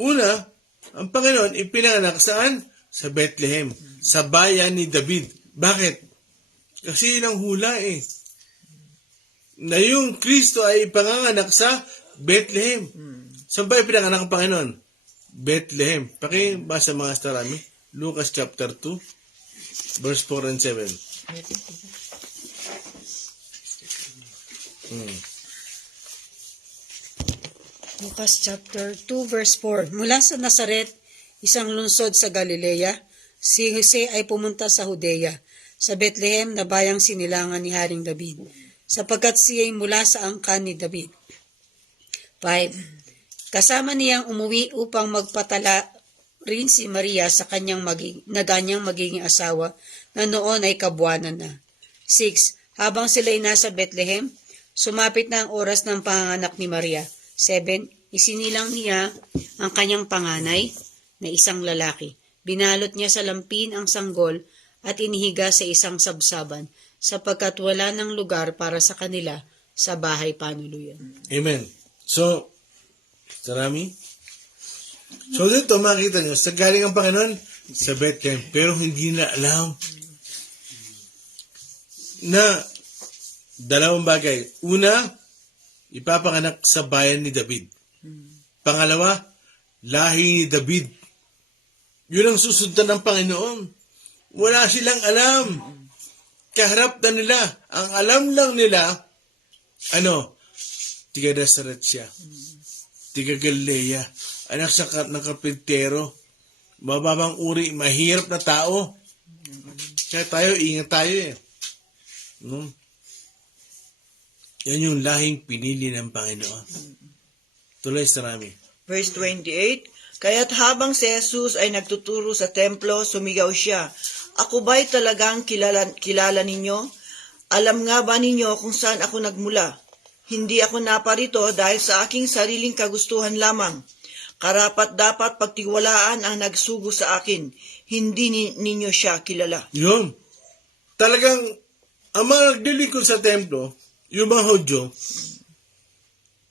Una, ang Panginoon ipinanganak saan? Sa Bethlehem, sa bayan ni David. Bakit? Kasi yun ang hula na yung Kristo ay ipanganganak sa Bethlehem. Saan ba ipinanganak ang Panginoon? Bethlehem. Pakibasa mga astarami. Lucas chapter 2. Verse 4 and 7. Lucas chapter 2 verse 4. Mula sa Nazaret, isang lungsod sa Galilea, si Jose ay pumunta sa Judea, sa Bethlehem na bayang sinilangan ni Haring David, sapagkat siya ay mula sa angkan ni David. 5. Kasama niyang umuwi upang magpatala rin si Maria sa kanyang magiging asawa na noon ay kabuwanan na. 6. Habang sila'y nasa Bethlehem, sumapit na ang oras ng panganganak ni Maria. 7. Isinilang niya ang kanyang panganay na isang lalaki. Binalot niya sa lampin ang sanggol at inihiga sa isang sabsaban sapagkat wala ng lugar para sa kanila sa bahay panuluyan. Amen. So, sarami. So, dito makita nyo, sa galing ang Panginoon sa Bethlehem, pero hindi na alam na dalawang bagay. Una, ipapanganak sa bayan ni David. Pangalawa, lahi ni David. Yun ang susundan ng Panginoon. Wala silang alam. Kaharap na nila. Ang alam lang nila, tiga Nazaret siya. Tiga Galilea. Anak sa ng karpentero. Mababang uri, mahirap na tao. Kaya tayo, ingat tayo No? Yan yung lahing pinili ng Panginoon. Tuloy sa rami. Verse 28, kaya't habang si Jesus ay nagtuturo sa templo, sumigaw siya, ako ba'y talagang kilala ninyo? Alam nga ba ninyo kung saan ako nagmula? Hindi ako naparito dahil sa aking sariling kagustuhan lamang. Karapat dapat pagtiwalaan ang nagsugo sa akin. Hindi ninyo siya kilala. Yun. Talagang, ang mga naglilingkod sa templo, yung mga Hudyo,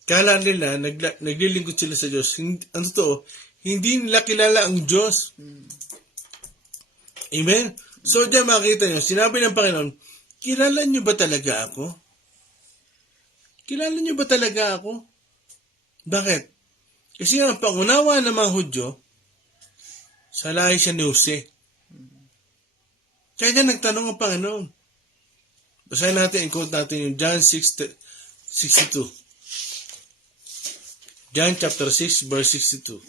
kala nila, naglilingkod sila sa Diyos. Ang totoo, hindi nila kilala ang Diyos. Amen? So, diyan makikita nyo, sinabi ng Panginoon, kilala nyo ba talaga ako? Kilala nyo ba talaga ako? Bakit? Kasi ang pangunawa ng mga Hudyo, sa lahi siya ni Jose. Kaya nagtanong ang Panginoon. Basahin natin, quote natin yung John 6:62. John chapter 6, verse 62.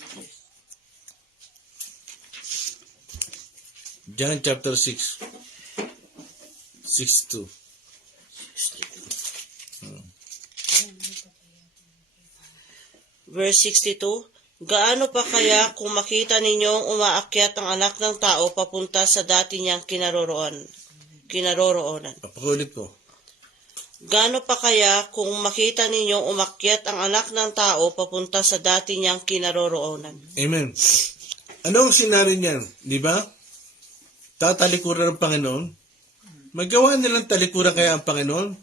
John chapter 6, 62. Verse 62, gaano pa kaya kung makita ninyong umaakyat ang anak ng tao papunta sa dati niyang kinaroroonan? Papakulit ko. Gaano pa kaya kung makita ninyong umakyat ang anak ng tao papunta sa dati niyang kinaroroonan? Amen. Anong scenario niyan? Di ba? Tatalikuran ng Panginoon. Magawa nilang talikuran kaya ang Panginoon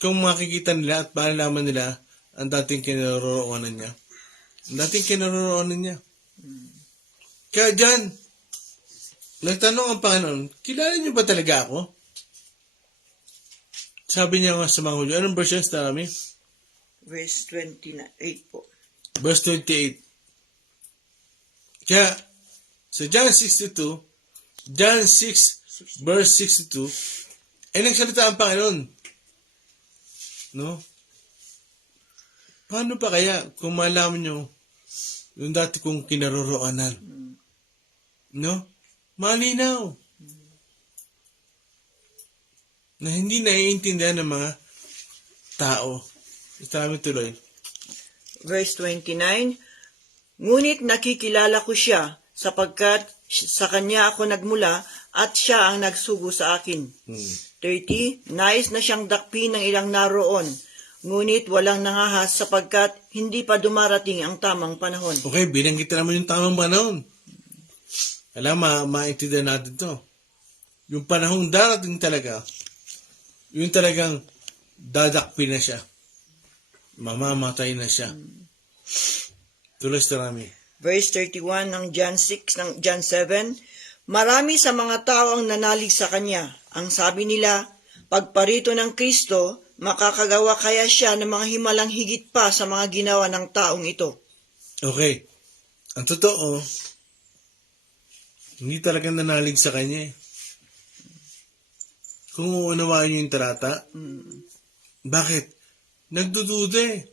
kung makikita nila at malalaman nila ang dating kinaroroonan niya. Ang dating kinaroroonan niya. Kaya dyan, nagtanong ang Panginoon, kilala niyo ba talaga ako? Sabi niya nga sa mga Hudyo, anong verse sa namin? Verse 28 po. Verse 28. Kaya, sa John 62, John 6, verse 62, ay nagsalita ang Panginoon. No? Paano pa kaya kung malaman nyo yung dati kong kinaroroonan? No? Malinaw. Na hindi naiintindihan ng mga tao. Ito namin tuloy. Verse 29, ngunit nakikilala ko siya sapagkat sa kanya ako nagmula at siya ang nagsugo sa akin. 30, nais na siyang dakpin ng ilang naroon, ngunit walang nangahas sapagkat hindi pa dumarating ang tamang panahon. Okay, binanggit naman yung tamang panahon. Alam, maintindihan natin to. Yung panahong darating talaga, yung talagang dadakpin na siya. Mamamatay na siya. Tuloy sa rami. Verse 31 ng John 6 ng John 7, marami sa mga tao ang nanalig sa kanya. Ang sabi nila, pagparito ng Kristo, makakagawa kaya siya ng mga himalang higit pa sa mga ginawa ng taong ito. Okay. Ang totoo, hindi talaga nanalig sa kanya eh. Kung uunawaan niyo yung talata, bakit? Nagdududa eh.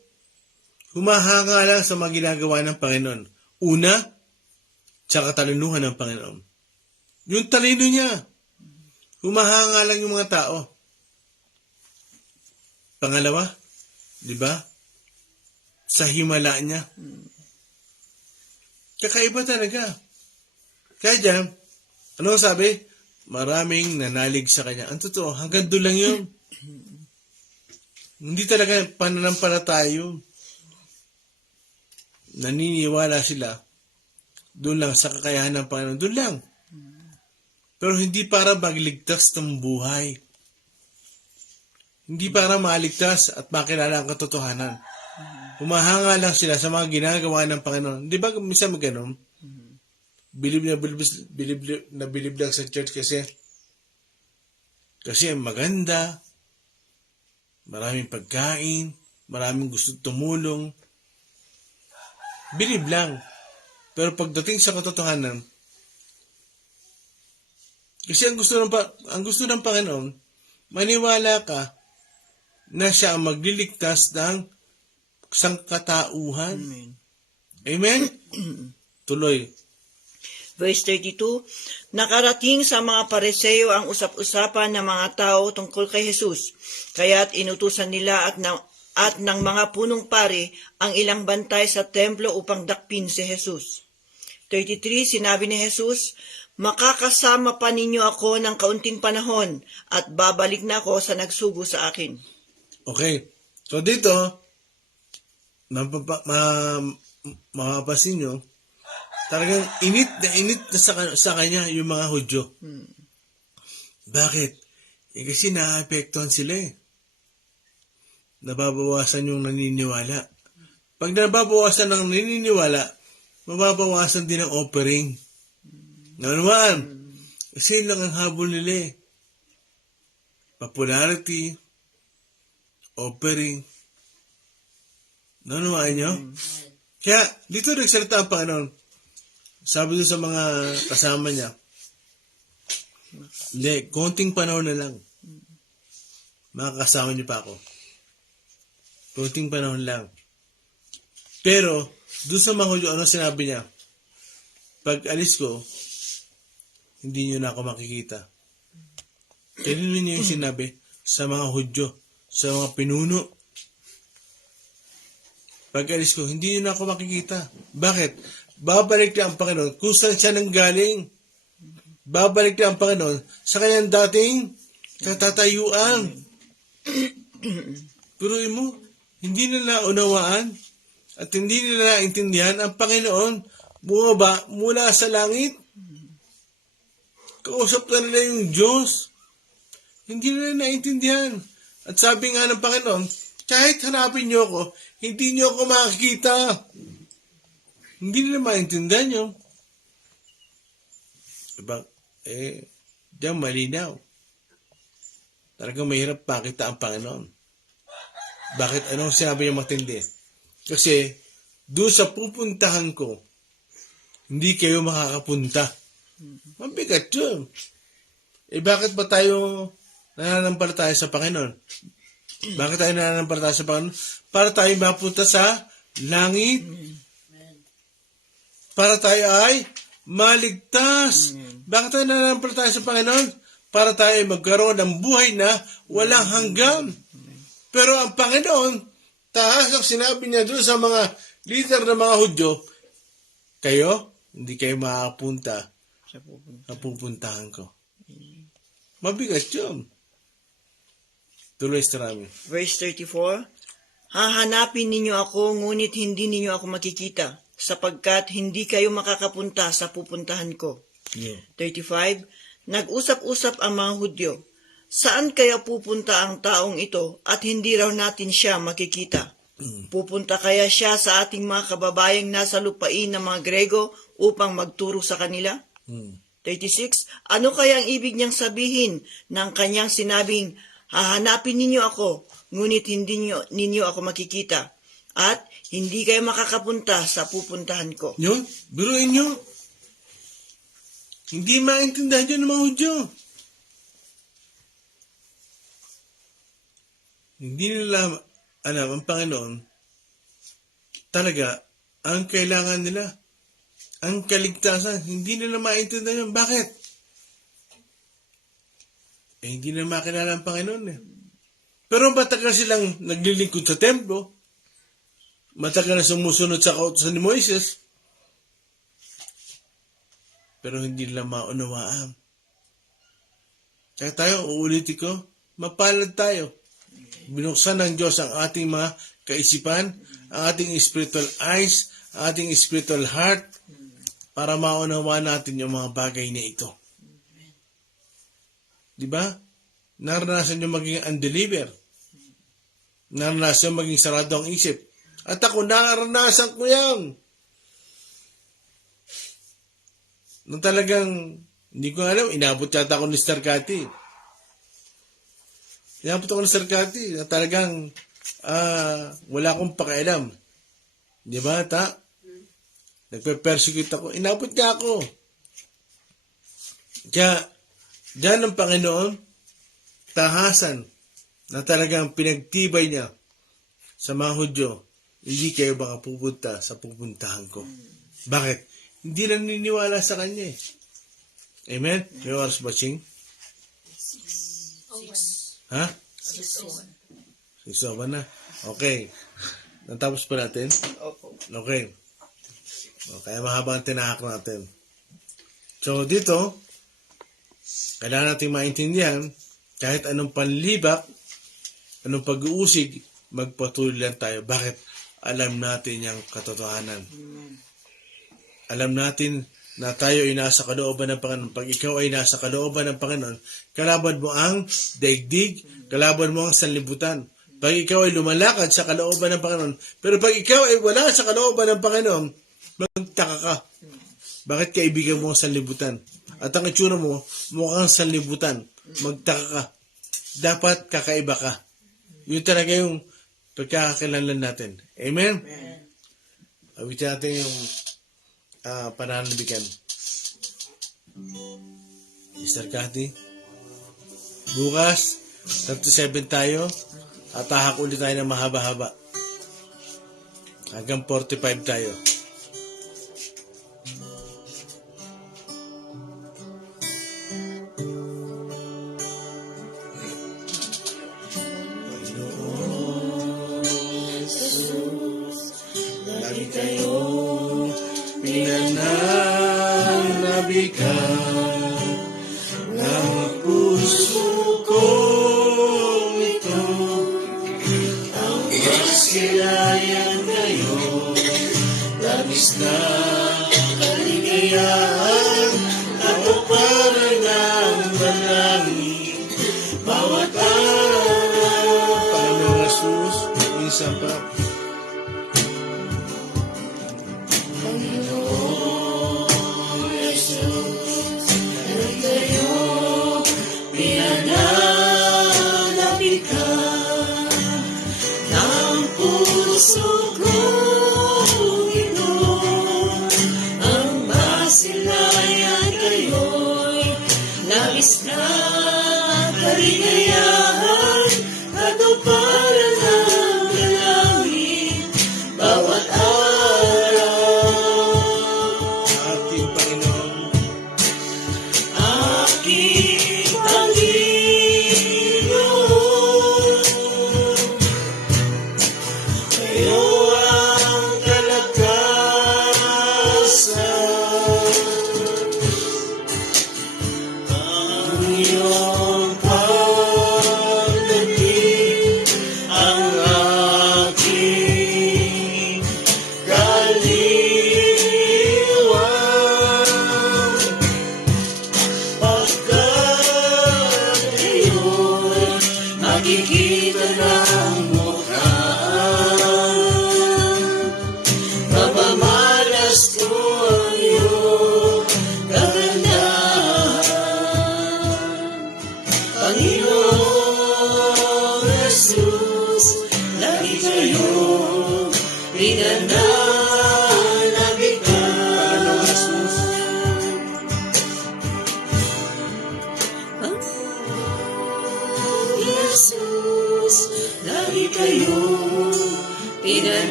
Humahanga lang sa mga ginagawa ng Panginoon. Una, sa katalinuhan ng Panginoon. Yung talino niya, humahanga lang yung mga tao. Pangalawa, di ba? Sa himala niya. Kakaiba talaga. Kaya dyan, ano sabi? Maraming nanalig sa kanya. Ang totoo, hanggang doon lang yun. Hindi talaga pananampalataya yun. Naniniwala sila. Doon lang sa kakayahan ng Panginoon. Doon lang. Pero hindi para magligtas ng buhay. Hindi para maligtas at makilala ang katotohanan. Humahanga lang sila sa mga ginagawa ng Panginoon. Di ba minsan magano'n? Bilib lang sa church kasi maganda, maraming pagkain, maraming gusto tumulong. Bilib lang. Pero pagdating sa katotohanan, kasi ang gusto ng Panginoon, maniwala ka na siya ang magliligtas ng sangkatauhan. Amen. Amen? Tuloy. Verse 32, nakarating sa mga Pariseo ang usap-usapan ng mga tao tungkol kay Jesus. Kaya't inutusan nila at ng mga punong pari ang ilang bantay sa templo upang dakpin si Jesus. 33, sinabi ni Jesus, makakasama pa ninyo ako ng kaunting panahon at babalik na ako sa nagsugo sa akin. Okay. So dito, mapapasin nyo, talagang init na sa kanya yung mga Hudyo. Bakit? Kasi naapektuhan sila eh. Nababawasan yung naniniwala. Pag nababawasan ng naniniwala, mababawasan din ang offering. Naman, kasi lang ang habol nila eh. Popularity, offering. Naman nyo? Kaya, dito nagsalita ang Panginoon. Sabi doon sa mga kasama niya, hindi, konting panahon na lang. Makakasama niyo pa ako. Konting panahon lang. Pero, doon sa mga Hudyo, ano sinabi niya? Pag alis ko, hindi niyo na ako makikita. Kanino niya yung sinabi? Sa mga Hudyo, sa mga pinuno. Pag alis ko, hindi niyo na ako makikita. Bakit? Babalik na ang Panginoon kung saan siya nanggaling. Babalik na ang Panginoon sa kanyang dating katatayuan. Pero mo, hindi nila unawaan at hindi nila naintindihan ang Panginoon bumaba mula sa langit. Kausap na nila yung Diyos. Hindi nila naintindihan. At sabi nga ng Panginoon, kahit hanapin niyo ako, hindi niyo ako makikita. Hindi nila maintindihan nyo. Diba? Diyan malinaw. Talagang mahirap pakita ang Panginoon. Bakit? Anong sinabi niya matindi? Kasi, doon sa pupuntahan ko, hindi kayo makakapunta. Mabigat yun. Bakit ba tayo nananampalataya sa Panginoon? Bakit tayo nananampalataya sa Panginoon? Para tayo mapunta sa langit. Para tayo ay maligtas. Bakit tayo nananampalataya sa Panginoon? Para tayo ay magkaroon ng buhay na walang hanggan. Pero ang Panginoon, tahas ang sinabi niya doon sa mga leader ng mga Hudyo, kayo, hindi kayo makakapunta sa pupuntahan ko. Mabigat yun. Tuloy sa namin. Verse 34, hahanapin ninyo ako, ngunit hindi ninyo ako makikita, sapagkat hindi kayo makakapunta sa pupuntahan ko. Yeah. 35, nag-usap-usap ang mga Hudyo, saan kaya pupunta ang taong ito at hindi raw natin siya makikita? Pupunta kaya siya sa ating mga kababayang nasa lupain ng mga Grego upang magturo sa kanila? 36, ano kaya ang ibig niyang sabihin ng kanyang sinabing, hahanapin ninyo ako, ngunit hindi ninyo ako makikita, at hindi kayo makakapunta sa pupuntahan ko. Yun, biruin nyo. Hindi maintindihan yun ng mga Hudyo. Hindi nila alam ang Panginoon talaga ang kailangan nila. Ang kaligtasan, hindi nila maintindihan yun. Bakit? Hindi nila makilala ang Panginoon eh. Pero matagal silang naglilingkod sa templo, matagal na sumusunod sa kautusan ni Moises, pero hindi nila maunawaan. Kaya tayo, uulitin ko, mapalad tayo. Binuksan ng Diyos ang ating mga kaisipan, ang ating spiritual eyes, ang ating spiritual heart, para maunawaan natin yung mga bagay na ito. Diba? Naranasan nyo maging undeliver. Naranasan nyo maging sarado ang isip. At ako, naranasan ko yan. Nung talagang, hindi ko alam, inabot yata ako ni Starcati. Inabot ako ni Starcati na talagang wala akong pakialam. Di ba, ta? Nagpe-persecute ako. Inabot niya ako. Kaya, diyan ang Panginoon, tahasan na talagang pinagtibay niya sa mga Hudyo, hindi kayo baka pupunta sa pupuntahan ko. Bakit? hindi naniniwala sa Kanya eh. Amen? Kayo oras watching? Ha? 6:01 na. Okay. Natapos pa natin? Okay. Kaya mahaba ang tinahak natin. So, dito, kailangan natin maintindihan, kahit anong panlibak, anong pag-uusig, magpatuloy lang tayo. Bakit? Alam natin yung katotohanan. Alam natin na tayo ay nasa kalooban ng Panginoon. Pag ikaw ay nasa kalooban ng Panginoon, kalaban mo ang daigdig, kalaban mo ang sanlibutan. Pag ikaw ay lumalakad sa kalooban ng Panginoon, pero pag ikaw ay wala sa kalooban ng Panginoon, magtaka ka. Bakit kaibigan mo ang sanlibutan? At ang itsura mo, mukhang sanlibutan. Magtaka ka. Dapat kakaiba ka. Yun talaga yung pagkakakilanlan natin. Amen? Awitin natin yung pananabigan. Mr. Cathy, bukas, 37 tayo, at tahak ulit tayo ng mahaba-haba. Hanggang 45 tayo. Lagi tayong pinananabikan ng puso kong ito. Ang mas kilayan kayo, labis na kaligayahan, katuparan ng balangin, bawat araw. Panginoong Jesus, isa pa.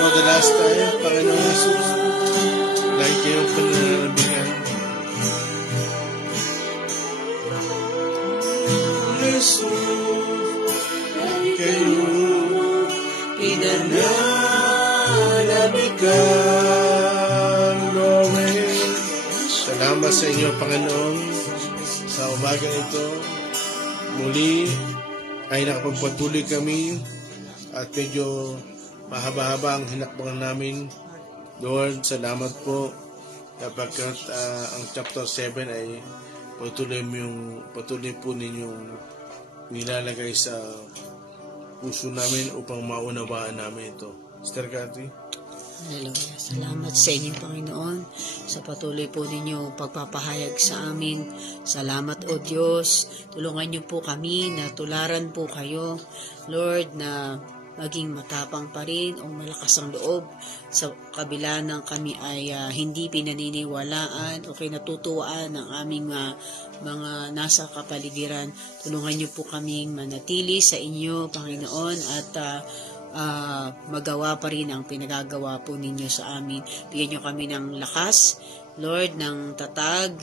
Madalas tayo, Panginoong Jesus. Lagi kayong pananalabihan. Jesus, lagi kayong pinanalabihan. Lord, salamat sa inyo, Panginoon, sa umaga ito. Muli ay nakapagpatuloy kami at medyo mahaba-haba ang hinakbangan namin. Lord, salamat po kapagkat ang chapter 7 ay patuloy po ninyong nilalagay sa puso namin upang maunawaan namin ito. Sister Cathy? Hallelujah. Salamat sa inyo, Panginoon, sa patuloy po ninyo pagpapahayag sa amin. Salamat, O Diyos. Tulungan niyo po kami na tularan po kayo, Lord, na maging matapang pa rin o malakas ang loob sa kabila ng kami ay hindi pinaniniwalaan o kinatutuwaan ng aming mga nasa kapaligiran. Tulungan niyo po kaming manatili sa inyo, Panginoon, at magawa pa rin ang pinagagawa po ninyo sa amin. Bigyan nyo kami ng lakas, Lord, ng tatag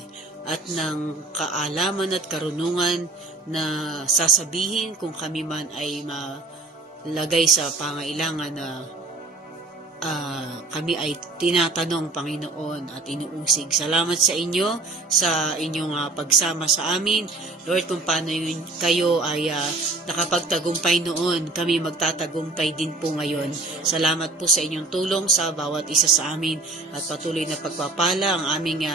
at ng kaalaman at karunungan na sasabihin kung kami man ay malagay sa pangailangan na kami ay tinatanong, Panginoon, at inuusig. Salamat sa inyo, sa inyong pagsama sa amin. Lord, kung paano kayo ay nakapagtagumpay noon, kami magtatagumpay din po ngayon. Salamat po sa inyong tulong sa bawat isa sa amin at patuloy na pagpapala ang aming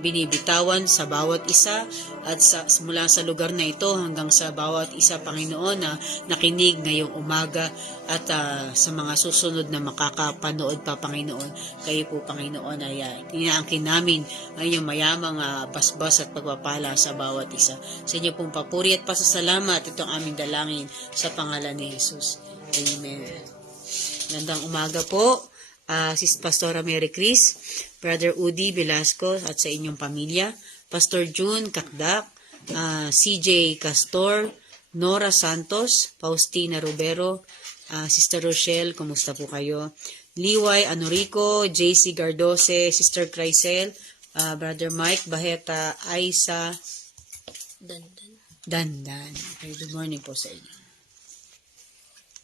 binibitawan sa bawat isa at mula sa lugar na ito hanggang sa bawat isa, Panginoon, na nakinig ngayong umaga at sa mga susunod na makakapanood pa, Panginoon. Kayo po, Panginoon, ay inaangkin namin ang inyong mayamang basbas at pagpapala sa bawat isa. Sa inyo pong papuri at pasasalamat, ito ang aming dalangin sa pangalan ni Jesus. Amen. Gandang umaga po. Sis Pastora Mary Chris, Brother Udi Velasco at sa inyong pamilya, Pastor June Kakdak, CJ Castor, Nora Santos, Faustina Rubero, Sister Rochelle, kumusta po kayo? Liway Anorico, JC Gardose, Sister Chrysel, Brother Mike Baheta, Aisa Dandan. Okay, good morning po sa inyo.